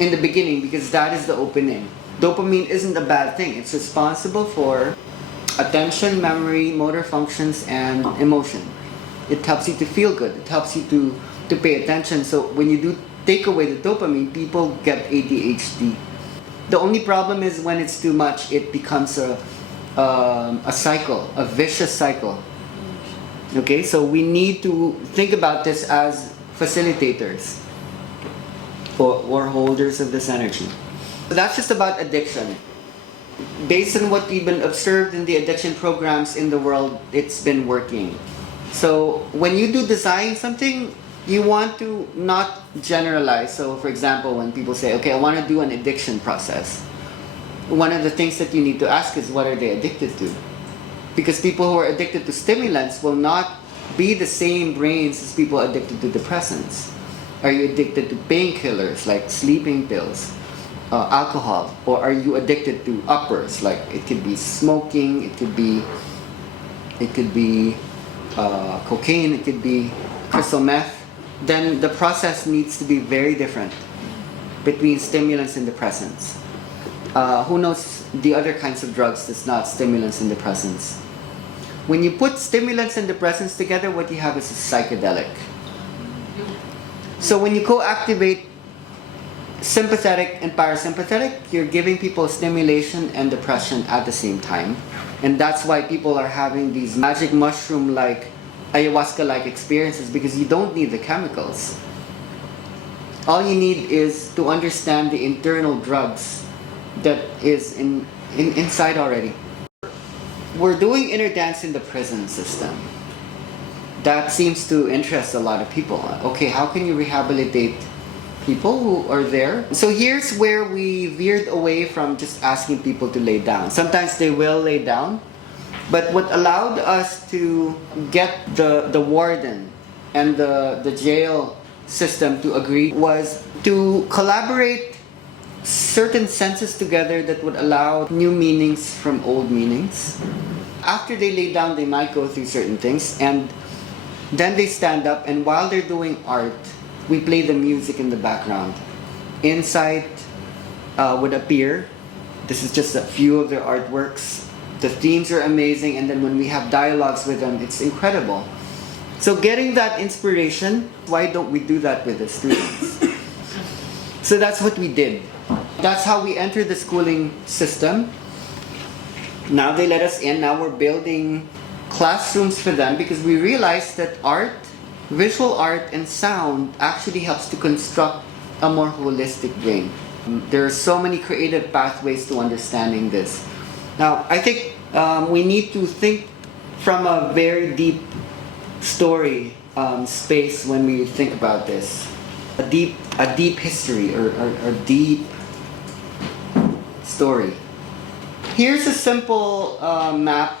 in the beginning because that is the opening. Dopamine isn't a bad thing. It's responsible for attention, memory, motor functions, and emotion. It helps you to feel good. It helps you to pay attention. So when you do take away the dopamine, people get ADHD. The only problem is when it's too much, it becomes a cycle, a vicious cycle. Okay, so we need to think about this as facilitators or holders of this energy. So that's just about addiction. Based on what we've been observed in the addiction programs in the world, it's been working. So when you do design something, you want to not generalize. So for example, when people say, okay, I want to do an addiction process, one of the things that you need to ask is, what are they addicted to? Because people who are addicted to stimulants will not be the same brains as people addicted to depressants. Are you addicted to painkillers like sleeping pills? alcohol, or are you addicted to uppers? Like it could be smoking, it could be cocaine, it could be crystal meth. Then the process needs to be very different between stimulants and depressants. Who knows the other kinds of drugs that's not stimulants and depressants? When you put stimulants and depressants together, what you have is a psychedelic. So when you co-activate sympathetic and parasympathetic, you're giving people stimulation and depression at the same time. And that's why people are having these magic mushroom-like, ayahuasca-like experiences, because you don't need the chemicals. All you need is to understand the internal drugs that is inside already. We're doing inner dance in the prison system. That seems to interest a lot of people. Okay, how can you rehabilitate people who are there? So here's where we veered away from just asking people to lay down. Sometimes they will lay down, but what allowed us to get the warden and the jail system to agree was to collaborate certain senses together that would allow new meanings from old meanings. After they lay down, they might go through certain things, and then they stand up, and while they're doing art, we play the music in the background. Insight would appear. This is just a few of their artworks. The themes are amazing, and then when we have dialogues with them, it's incredible. So getting that inspiration, why don't we do that with the students? So that's what we did. That's how we entered the schooling system. Now they let us in. Now we're building classrooms for them because we realized that art, visual art and sound actually helps to construct a more holistic brain. There are so many creative pathways to understanding this. Now, I think we need to think from a very deep story space when we think about this. A deep history or a deep story. Here's a simple map.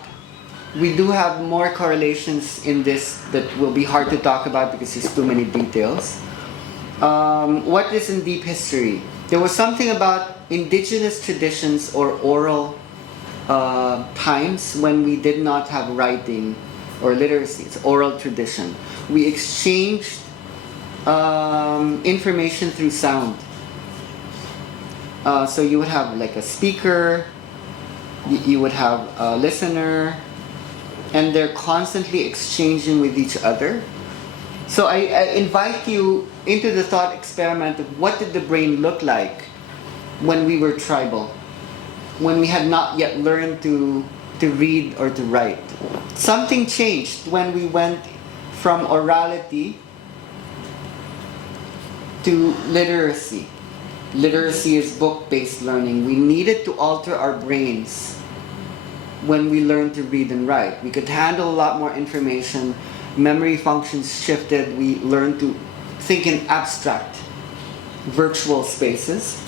We do have more correlations in this that will be hard to talk about because there's too many details. What is in deep history? There was something about indigenous traditions or oral times when we did not have writing or literacy. It's oral tradition. We exchanged information through sound. So you would have like a speaker, you would have a listener, and they're constantly exchanging with each other. So I invite you into the thought experiment of what did the brain look like when we were tribal, when we had not yet learned to read or to write. Something changed when we went from orality to literacy. Literacy is book-based learning. We needed to alter our brains when we learned to read and write. We could handle a lot more information. Memory functions shifted. We learned to think in abstract, virtual spaces.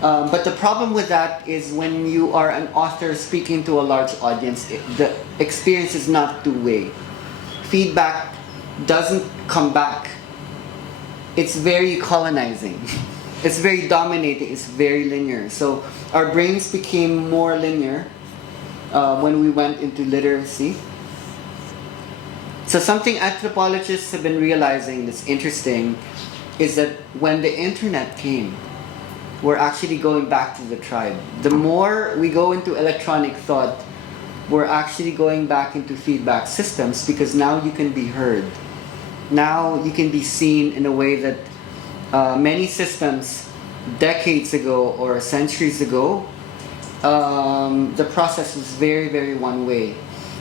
But the problem with that is when you are an author speaking to a large audience, the experience is not two-way. Feedback doesn't come back. It's very colonizing. It's very dominating. It's very linear. So our brains became more linear when we went into literacy. So something anthropologists have been realizing that's interesting is that when the internet came, we're actually going back to the tribe. The more we go into electronic thought, we're actually going back into feedback systems because now you can be heard. Now you can be seen in a way that many systems decades ago or centuries ago, the process was very, very one way.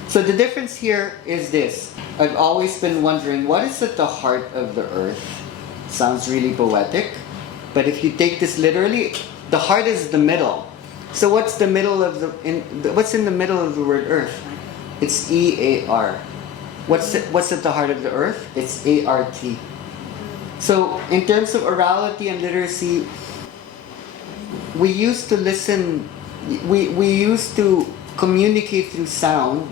So the difference here is this. I've always been wondering, what is at the heart of the earth? Sounds really poetic, but if you take this literally, the heart is the middle. So what's the middle of what's in the middle of the word earth? It's EAR. What's at the heart of the earth? It's ART. So in terms of orality and literacy, we used to listen, we used to communicate through sound,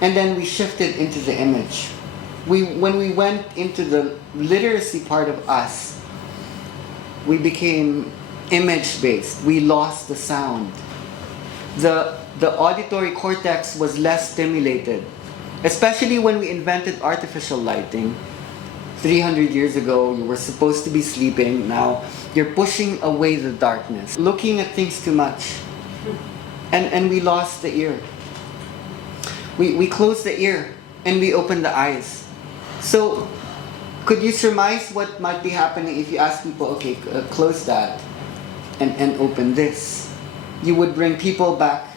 and then we shifted into the image. When we went into the literacy part of us, we became image-based. We lost the sound. The auditory cortex was less stimulated, especially when we invented artificial lighting. 300 years ago, you were supposed to be sleeping. Now, you're pushing away the darkness, looking at things too much. And we lost the ear. We closed the ear and we opened the eyes. So, could you surmise what might be happening if you ask people, okay, close that and open this? You would bring people back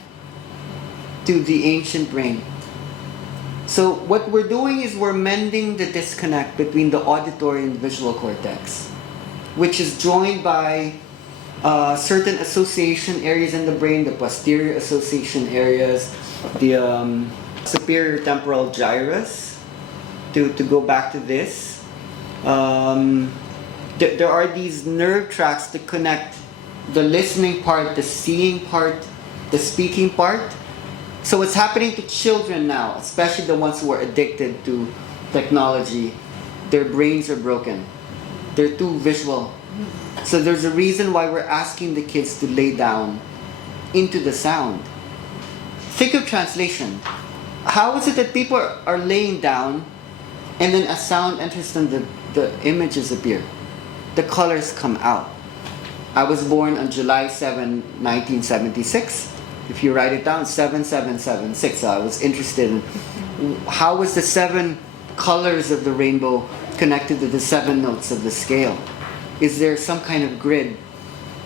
to the ancient brain. So what we're doing is we're mending the disconnect between the auditory and visual cortex, which is joined by certain association areas in the brain, the posterior association areas, the superior temporal gyrus. To go back to this, there are these nerve tracts to connect the listening part, the seeing part, the speaking part. So what's happening to children now, especially the ones who are addicted to technology, their brains are broken. They're too visual. So there's a reason why we're asking the kids to lay down into the sound. Think of translation. How is it that people are laying down and then as sound enters them, the images appear? The colors come out. I was born on July 7, 1976. If you write it down, 7776. I was interested in how was the 7 colors of the rainbow connected to the 7 notes of the scale? Is there some kind of grid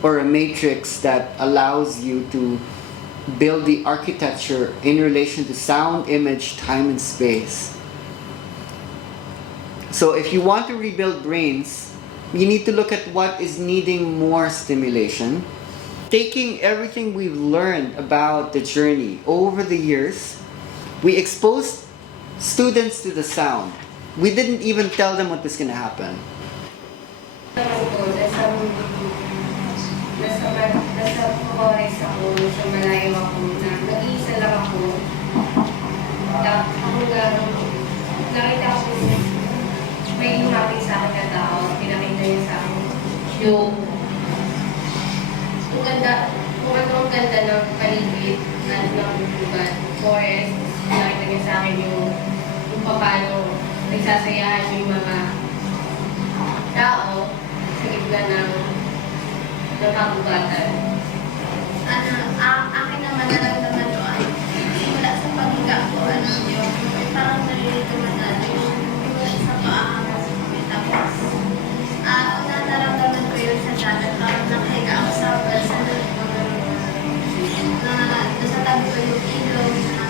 or a matrix that allows you to build the architecture in relation to sound, image, time, and space? So if you want to rebuild brains, you need to look at what is needing more stimulation. Taking everything we've learned about the journey over the years, we exposed students to the sound. We didn't even tell them what was going to happen. May lumapit sa akin na tao, pinakita niya sa akin yung ang ganda ng paligid ng lugar, forest. Pinakita niya sa akin yung paano nagsasayahan yung mga tao sa gitna ng kagubatan. Akin naman naramdaman ko ay simula sa paghiga ko, yung parang nalilito natin sa paa. Tapos, naramdaman ko yun sa dagat. Parang nakahiga ako sa balsa nasa tabi ko yung ilog na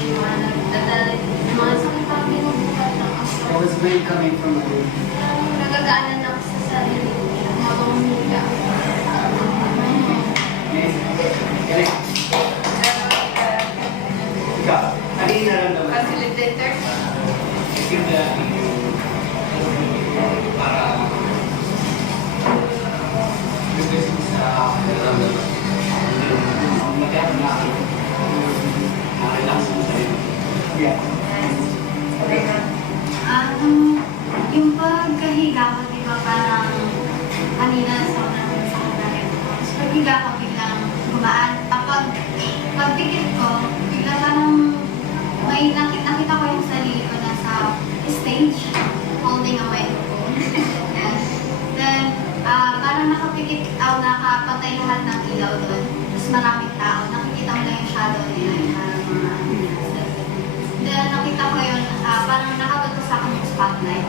yung mga nagdadalit. Yung mga sakit parang binubukat ng ako. There was rain coming from the roof. Nagagaanan ako sa sarili ko habang humiga. Galing. Ikaw, ano yung naramdaman? Facilitator. Para sa nararamdaman. Magkano na relax mo sa iyo. Yeah. Yung pagkahiga ko, di ba parang kanina sa unang sa kanarin ko. Tapos paghiga ko, biglang gumaan. Pagpikit ko, biglang parang may nakita ko yung sarili ko nasa stage, holding a microphone. Then, parang nakapikit ako, nakapatay lahat ng ilaw doon. Tapos maraming tao, nakikita mo lang yung shadow nila, yung parang mga Then, nakita ko yun, parang nakabato sa akin yung spotlight.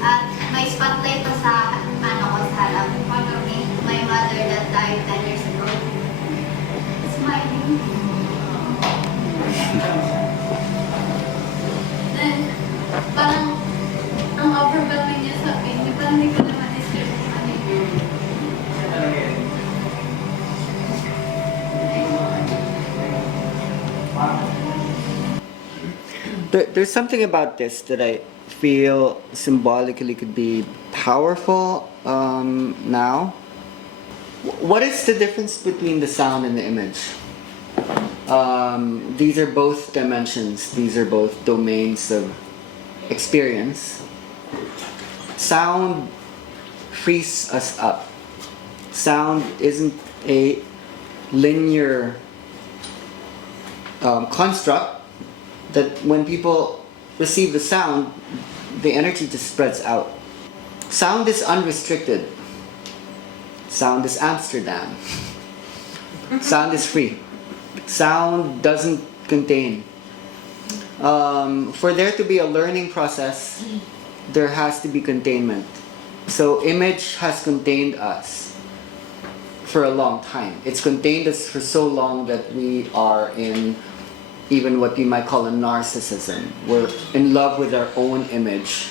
At may spotlight pa sa, sa harap. Pagabi, my mother that died 10 years ago. Smiling. Then, parang, ang overwhelming niya sa akin, parang hindi ko naman describe kung ano yun. There's something about this that I feel symbolically could be powerful now. What is the difference between the sound and the image? These are both dimensions. These are both domains of experience. Sound frees us up. Sound isn't a linear construct that when people receive the sound, the energy just spreads out. Sound is unrestricted. Sound is Amsterdam. Sound is free. Sound doesn't contain. For there to be a learning process, there has to be containment. So image has contained us for a long time. It's contained us for so long that we are in even what we might call a narcissism. We're in love with our own image,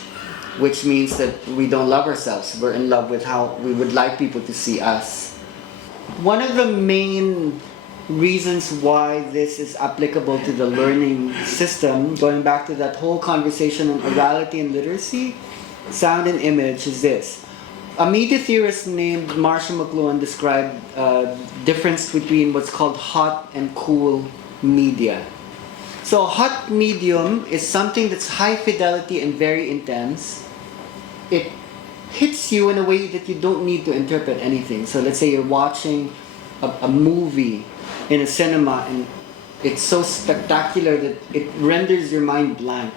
which means that we don't love ourselves. We're in love with how we would like people to see us. One of the main reasons why this is applicable to the learning system, going back to that whole conversation on orality and literacy, sound and image, is this. A media theorist named Marshall McLuhan described difference between what's called hot and cool media. So a hot medium is something that's high fidelity and very intense. It hits you in a way that you don't need to interpret anything. So let's say you're watching a movie in a cinema and it's so spectacular that it renders your mind blank,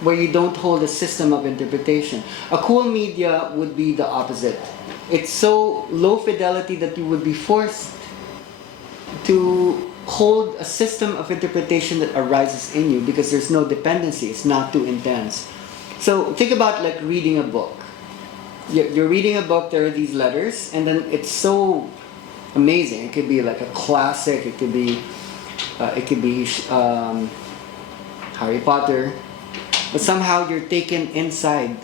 where you don't hold a system of interpretation. A cool media would be the opposite. It's so low fidelity that you would be forced to hold a system of interpretation that arises in you because there's no dependency, it's not too intense. So think about like reading a book. You're reading a book, there are these letters, and then it's so amazing. It could be like a classic, it could be Harry Potter, but somehow you're taken inside.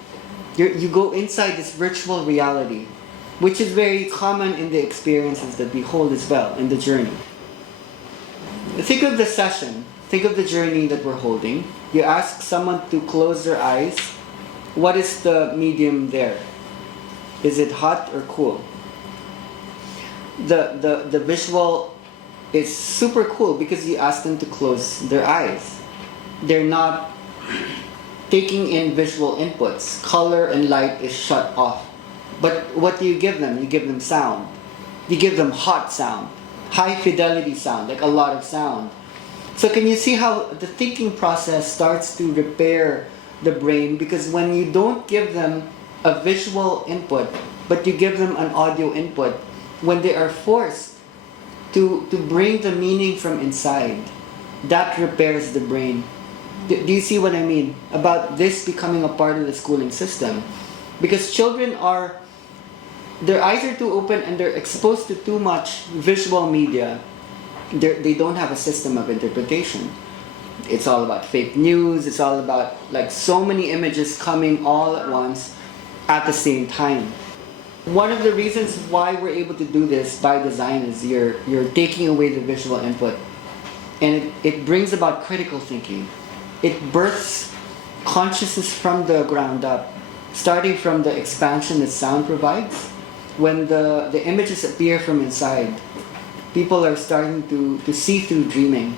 You go inside this virtual reality, which is very common in the experiences that we hold as well in the journey. Think of the session, think of the journey that we're holding. You ask someone to close their eyes. What is the medium there? Is it hot or cool? The visual is super cool because you ask them to close their eyes. They're not taking in visual inputs. Color and light is shut off. But what do you give them? You give them sound. You give them hot sound, high fidelity sound, like a lot of sound. So can you see how the thinking process starts to repair the brain? Because when you don't give them a visual input, but you give them an audio input, when they are forced to bring the meaning from inside, that repairs the brain. Do you see what I mean about this becoming a part of the schooling system? Because children their eyes are too open and they're exposed to too much visual media. They don't have a system of interpretation. It's all about fake news. It's all about like so many images coming all at once at the same time. One of the reasons why we're able to do this by design is you're taking away the visual input, and it brings about critical thinking. It births consciousness from the ground up, starting from the expansion that sound provides. When the images appear from inside, people are starting to see through dreaming.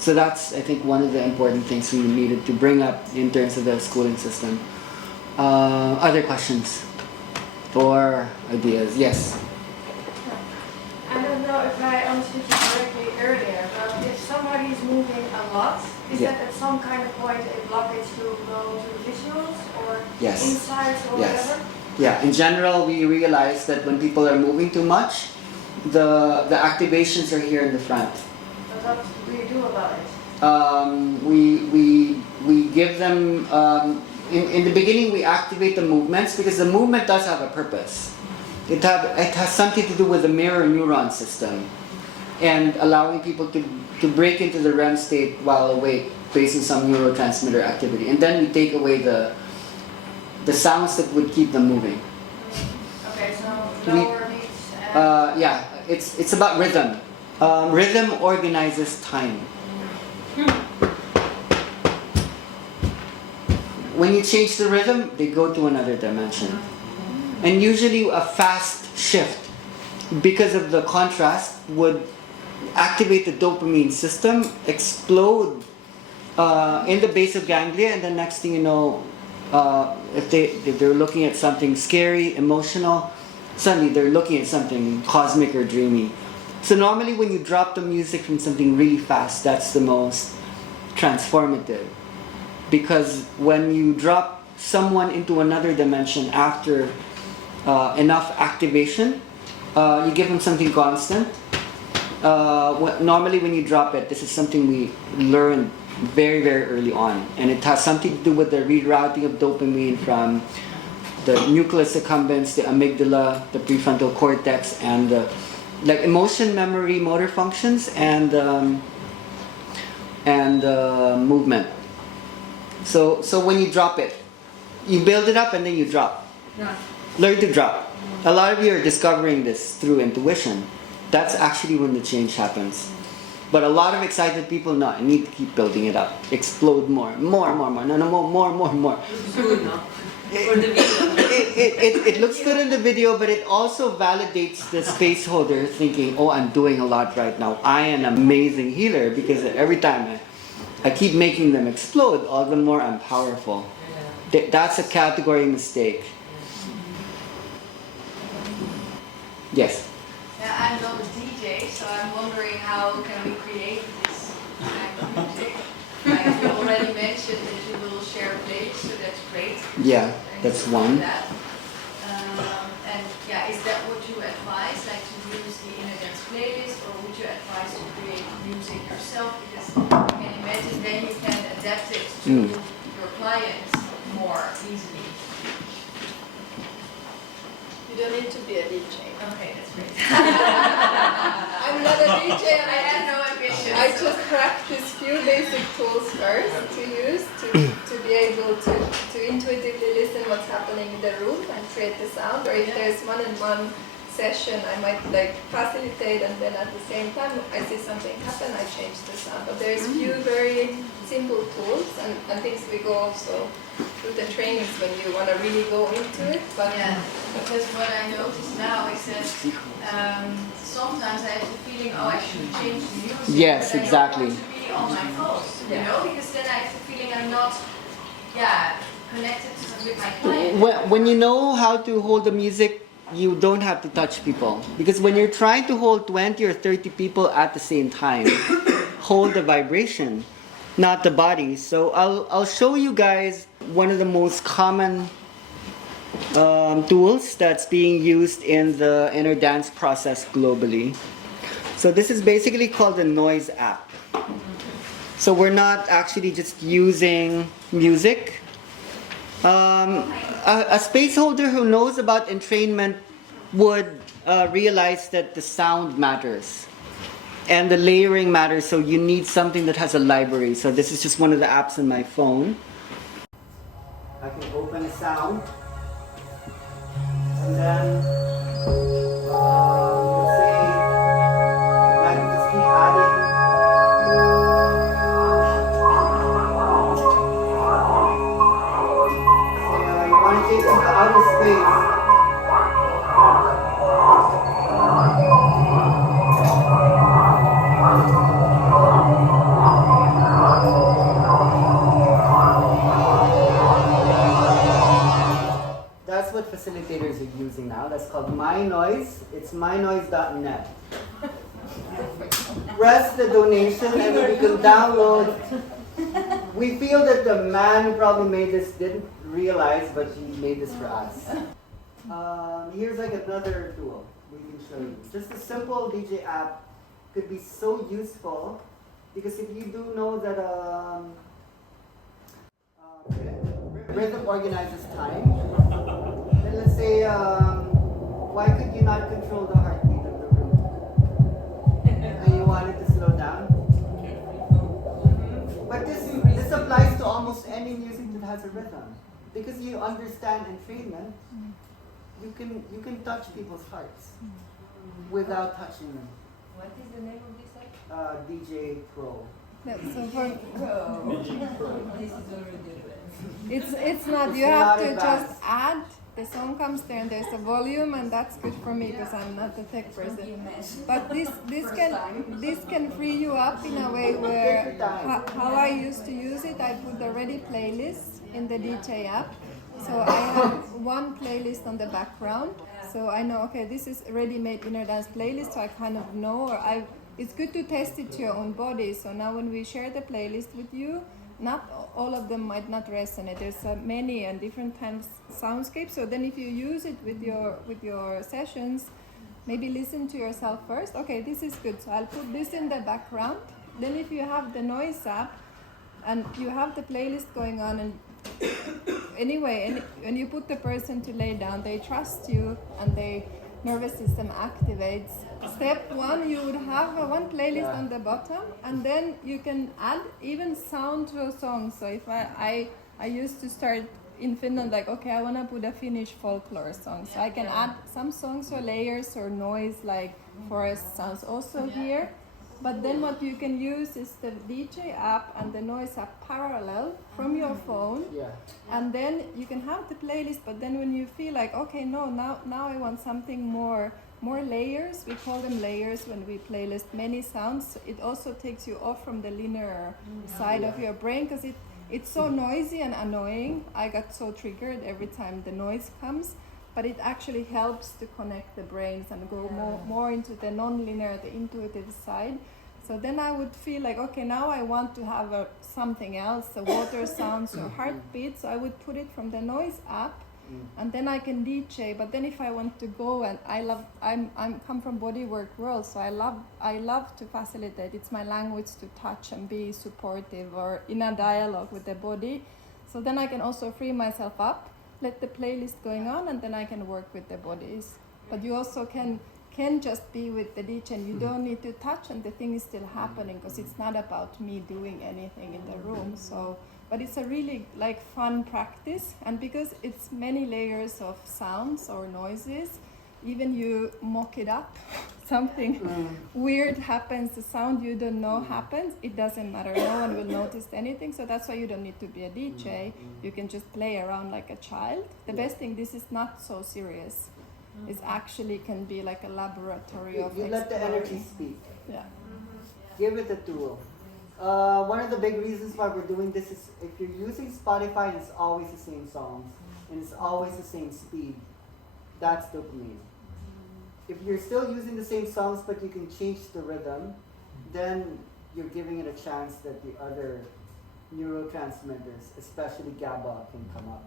So that's, I think, one of the important things we needed to bring up in terms of the schooling system. Other questions or ideas? Yes? I don't know if I understood you correctly earlier, but if somebody is moving a lot, is Yeah. that at some kind of point a blockage to go to visuals or Yes. insights or Yes. whatever? Yeah, in general, we realize that when people are moving too much, the activations are here in the front. But what do you do about it? We give them, in the beginning we activate the movements because the movement does have a purpose. It has something to do with the mirror neuron system and allowing people to break into the REM state while awake based on some neurotransmitter activity. And then we take away the sounds that would keep them moving. Okay, so lower beats and... Yeah, it's about rhythm. Rhythm organizes time. When you change the rhythm, they go to another dimension. And usually a fast shift, because of the contrast, would activate the dopamine system, explode in the base of ganglia, and the next thing you know, if they're looking at something scary, emotional, suddenly they're looking at something cosmic or dreamy. So normally when you drop the music from something really fast, that's the most transformative. Because when you drop someone into another dimension after enough activation, you give them something constant. Normally when you drop it, this is something we learned very, very early on. And it has something to do with the rerouting of dopamine from the nucleus accumbens, the amygdala, the prefrontal cortex, and like emotion, memory, motor functions, and movement. So when you drop it, you build it up and then you drop. Yeah. Learn to drop. A lot of you are discovering this through intuition. That's actually when the change happens. But a lot of excited people, no, I need to keep building it up. Explode more. More. No, more. It's good, no? For the video. It looks good in the video, but it also validates the space holder thinking, oh, I'm doing a lot right now. I am an amazing healer, because every time I keep making them explode, all the more I'm powerful. That's a category mistake. Yes? Yeah, I'm not a DJ, so I'm wondering how can we create this kind of music? Like you already mentioned that you will share playlists, so that's great. Yeah, that's one. That. And yeah, is that what you advise, like to use the inner dance playlist, or would you advise to create music yourself? Because you can imagine then you can adapt it to your clients more easily. You don't need to be a DJ. Okay, that's great. I'm not a DJ and I have no ambition. I just practice few basic tools first to use to be able to intuitively listen what's happening in the room and create the sound. Or if there's one-on-one session, I might like facilitate, and then at the same time I see something happen, I change the sound. But there's few very simple tools and things we go also through the trainings when you want to really go into it. But yeah, because what I notice now is that sometimes I have the feeling, oh, I should change the music. Yes, but exactly. I don't want to be on my phone, you know, because then I have the feeling I'm not, connected with my client. When you know how to hold the music, you don't have to touch people. Because when you're trying to hold 20 or 30 people at the same time, hold the vibration, not the body. So I'll show you guys one of the most common tools that's being used in the inner dance process globally. So this is basically called the noise app. So we're not actually just using music. A space holder who knows about entrainment would realize that the sound matters and the layering matters, so you need something that has a library. So this is just one of the apps on my phone. I can open a sound and then say, I can just keep adding. Take it to outer space. That's what facilitators are using now. That's called My Noise. It's mynoise.net. Press the donation and then you can download. We feel that the man who probably made this didn't realize, but he made this for us. Here's like another tool we can show you. Just a simple DJ app could be so useful, because if you do know that rhythm organizes time, then let's say, why could you not control the heartbeat of the room? And you want it to slow down? But this applies to almost any music that has a rhythm. Because you understand entrainment, you can touch people's hearts without touching them. What is the name of this app? DJ Pro. no, so for, This is already it's not, It's you have not to advanced. just add, the song comes there and there's a volume, and that's good for me because I'm not a tech person. But this can free you up in a way where, how I used to use it, I put a ready playlist in the DJ app. So I have one playlist on the background. So I know, okay, this is a ready-made inner dance playlist, so I kind of know, it's good to test it to your own body. So now when we share the playlist with you, not all of them might not resonate. There's many and different times soundscapes. So then if you use it with your sessions, maybe listen to yourself first. Okay, this is good. So I'll put this in the background. Then if you have the noise app and you have the playlist going on, and anyway, and when you put the person to lay down, they trust you and their nervous system activates. Step one, you would have one playlist on the bottom, and then you can add even sound to a song. So if I used to start in Finland, like, okay, I want to put a Finnish folklore song. So I can add some songs or layers or noise, like forest sounds also here. But then what you can use is the DJ app and the noise app parallel from your phone. Yeah. And then you can have the playlist, but then when you feel like, okay, no, now I want something more layers, we call them layers when we playlist many sounds, it also takes you off from the linear side of your brain, because it's so noisy and annoying. I got so triggered every time the noise comes, but it actually helps to connect the brains and go more into the non-linear, the intuitive side. So then I would feel like, okay, now I want to have something else, the water sounds or heartbeat, so I would put it from the noise app, and then I can DJ. But then if I want to go, and I'm come from bodywork world, so I love to facilitate. It's my language to touch and be supportive or in a dialogue with the body. So then I can also free myself up, let the playlist going on, and then I can work with the bodies. But you also can just be with the DJ, and you don't need to touch, and the thing is still happening, because it's not about me doing anything in the room. So, but it's a really like fun practice, and because it's many layers of sounds or noises, even you mock it up, something weird happens, the sound you don't know happens, it doesn't matter, no one will notice anything. So that's why you don't need to be a DJ, you can just play around like a child. The best thing, this is not so serious. It actually can be like a laboratory of You let the energy speak. Yeah. Give it a tool. One of the big reasons why we're doing this is if you're using Spotify and it's always the same songs and it's always the same speed, that's dopamine. If you're still using the same songs but you can change the rhythm, then you're giving it a chance that the other neurotransmitters, especially GABA, can come up.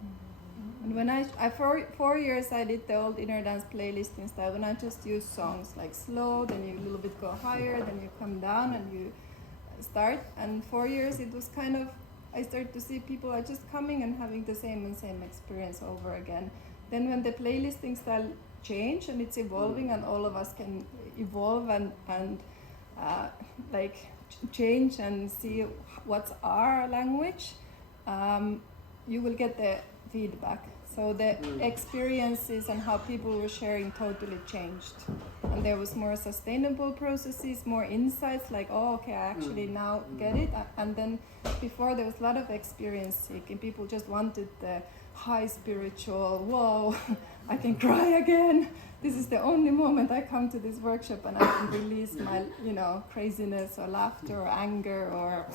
And when I for 4 years I did the old inner dance playlist instead, when I just use songs like slow, then you a little bit go higher, then you come down and you start. And 4 years it was kind of, I started to see people are just coming and having the same experience over again. Then when the playlisting style change and it's evolving and all of us can evolve and change and see what's our language, you will get the feedback. So the experiences and how people were sharing totally changed. And there was more sustainable processes, more insights, like, oh, okay, I actually now get it. And then before there was a lot of experience seeking. People just wanted the high spiritual, whoa, I can cry again. This is the only moment I come to this workshop and I can release my, craziness or laughter or anger or...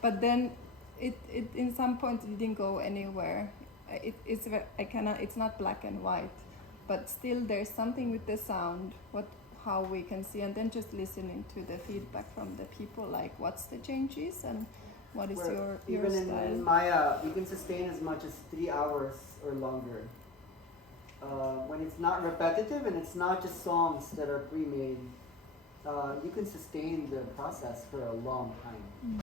But then it in some point it didn't go anywhere. It's not black and white, but still there's something with the sound, how we can see, and then just listening to the feedback from the people, like what's the changes and what is your even style. in Maya, we can sustain as much as 3 hours or longer. When it's not repetitive and it's not just songs that are pre-made, you can sustain the process for a long time.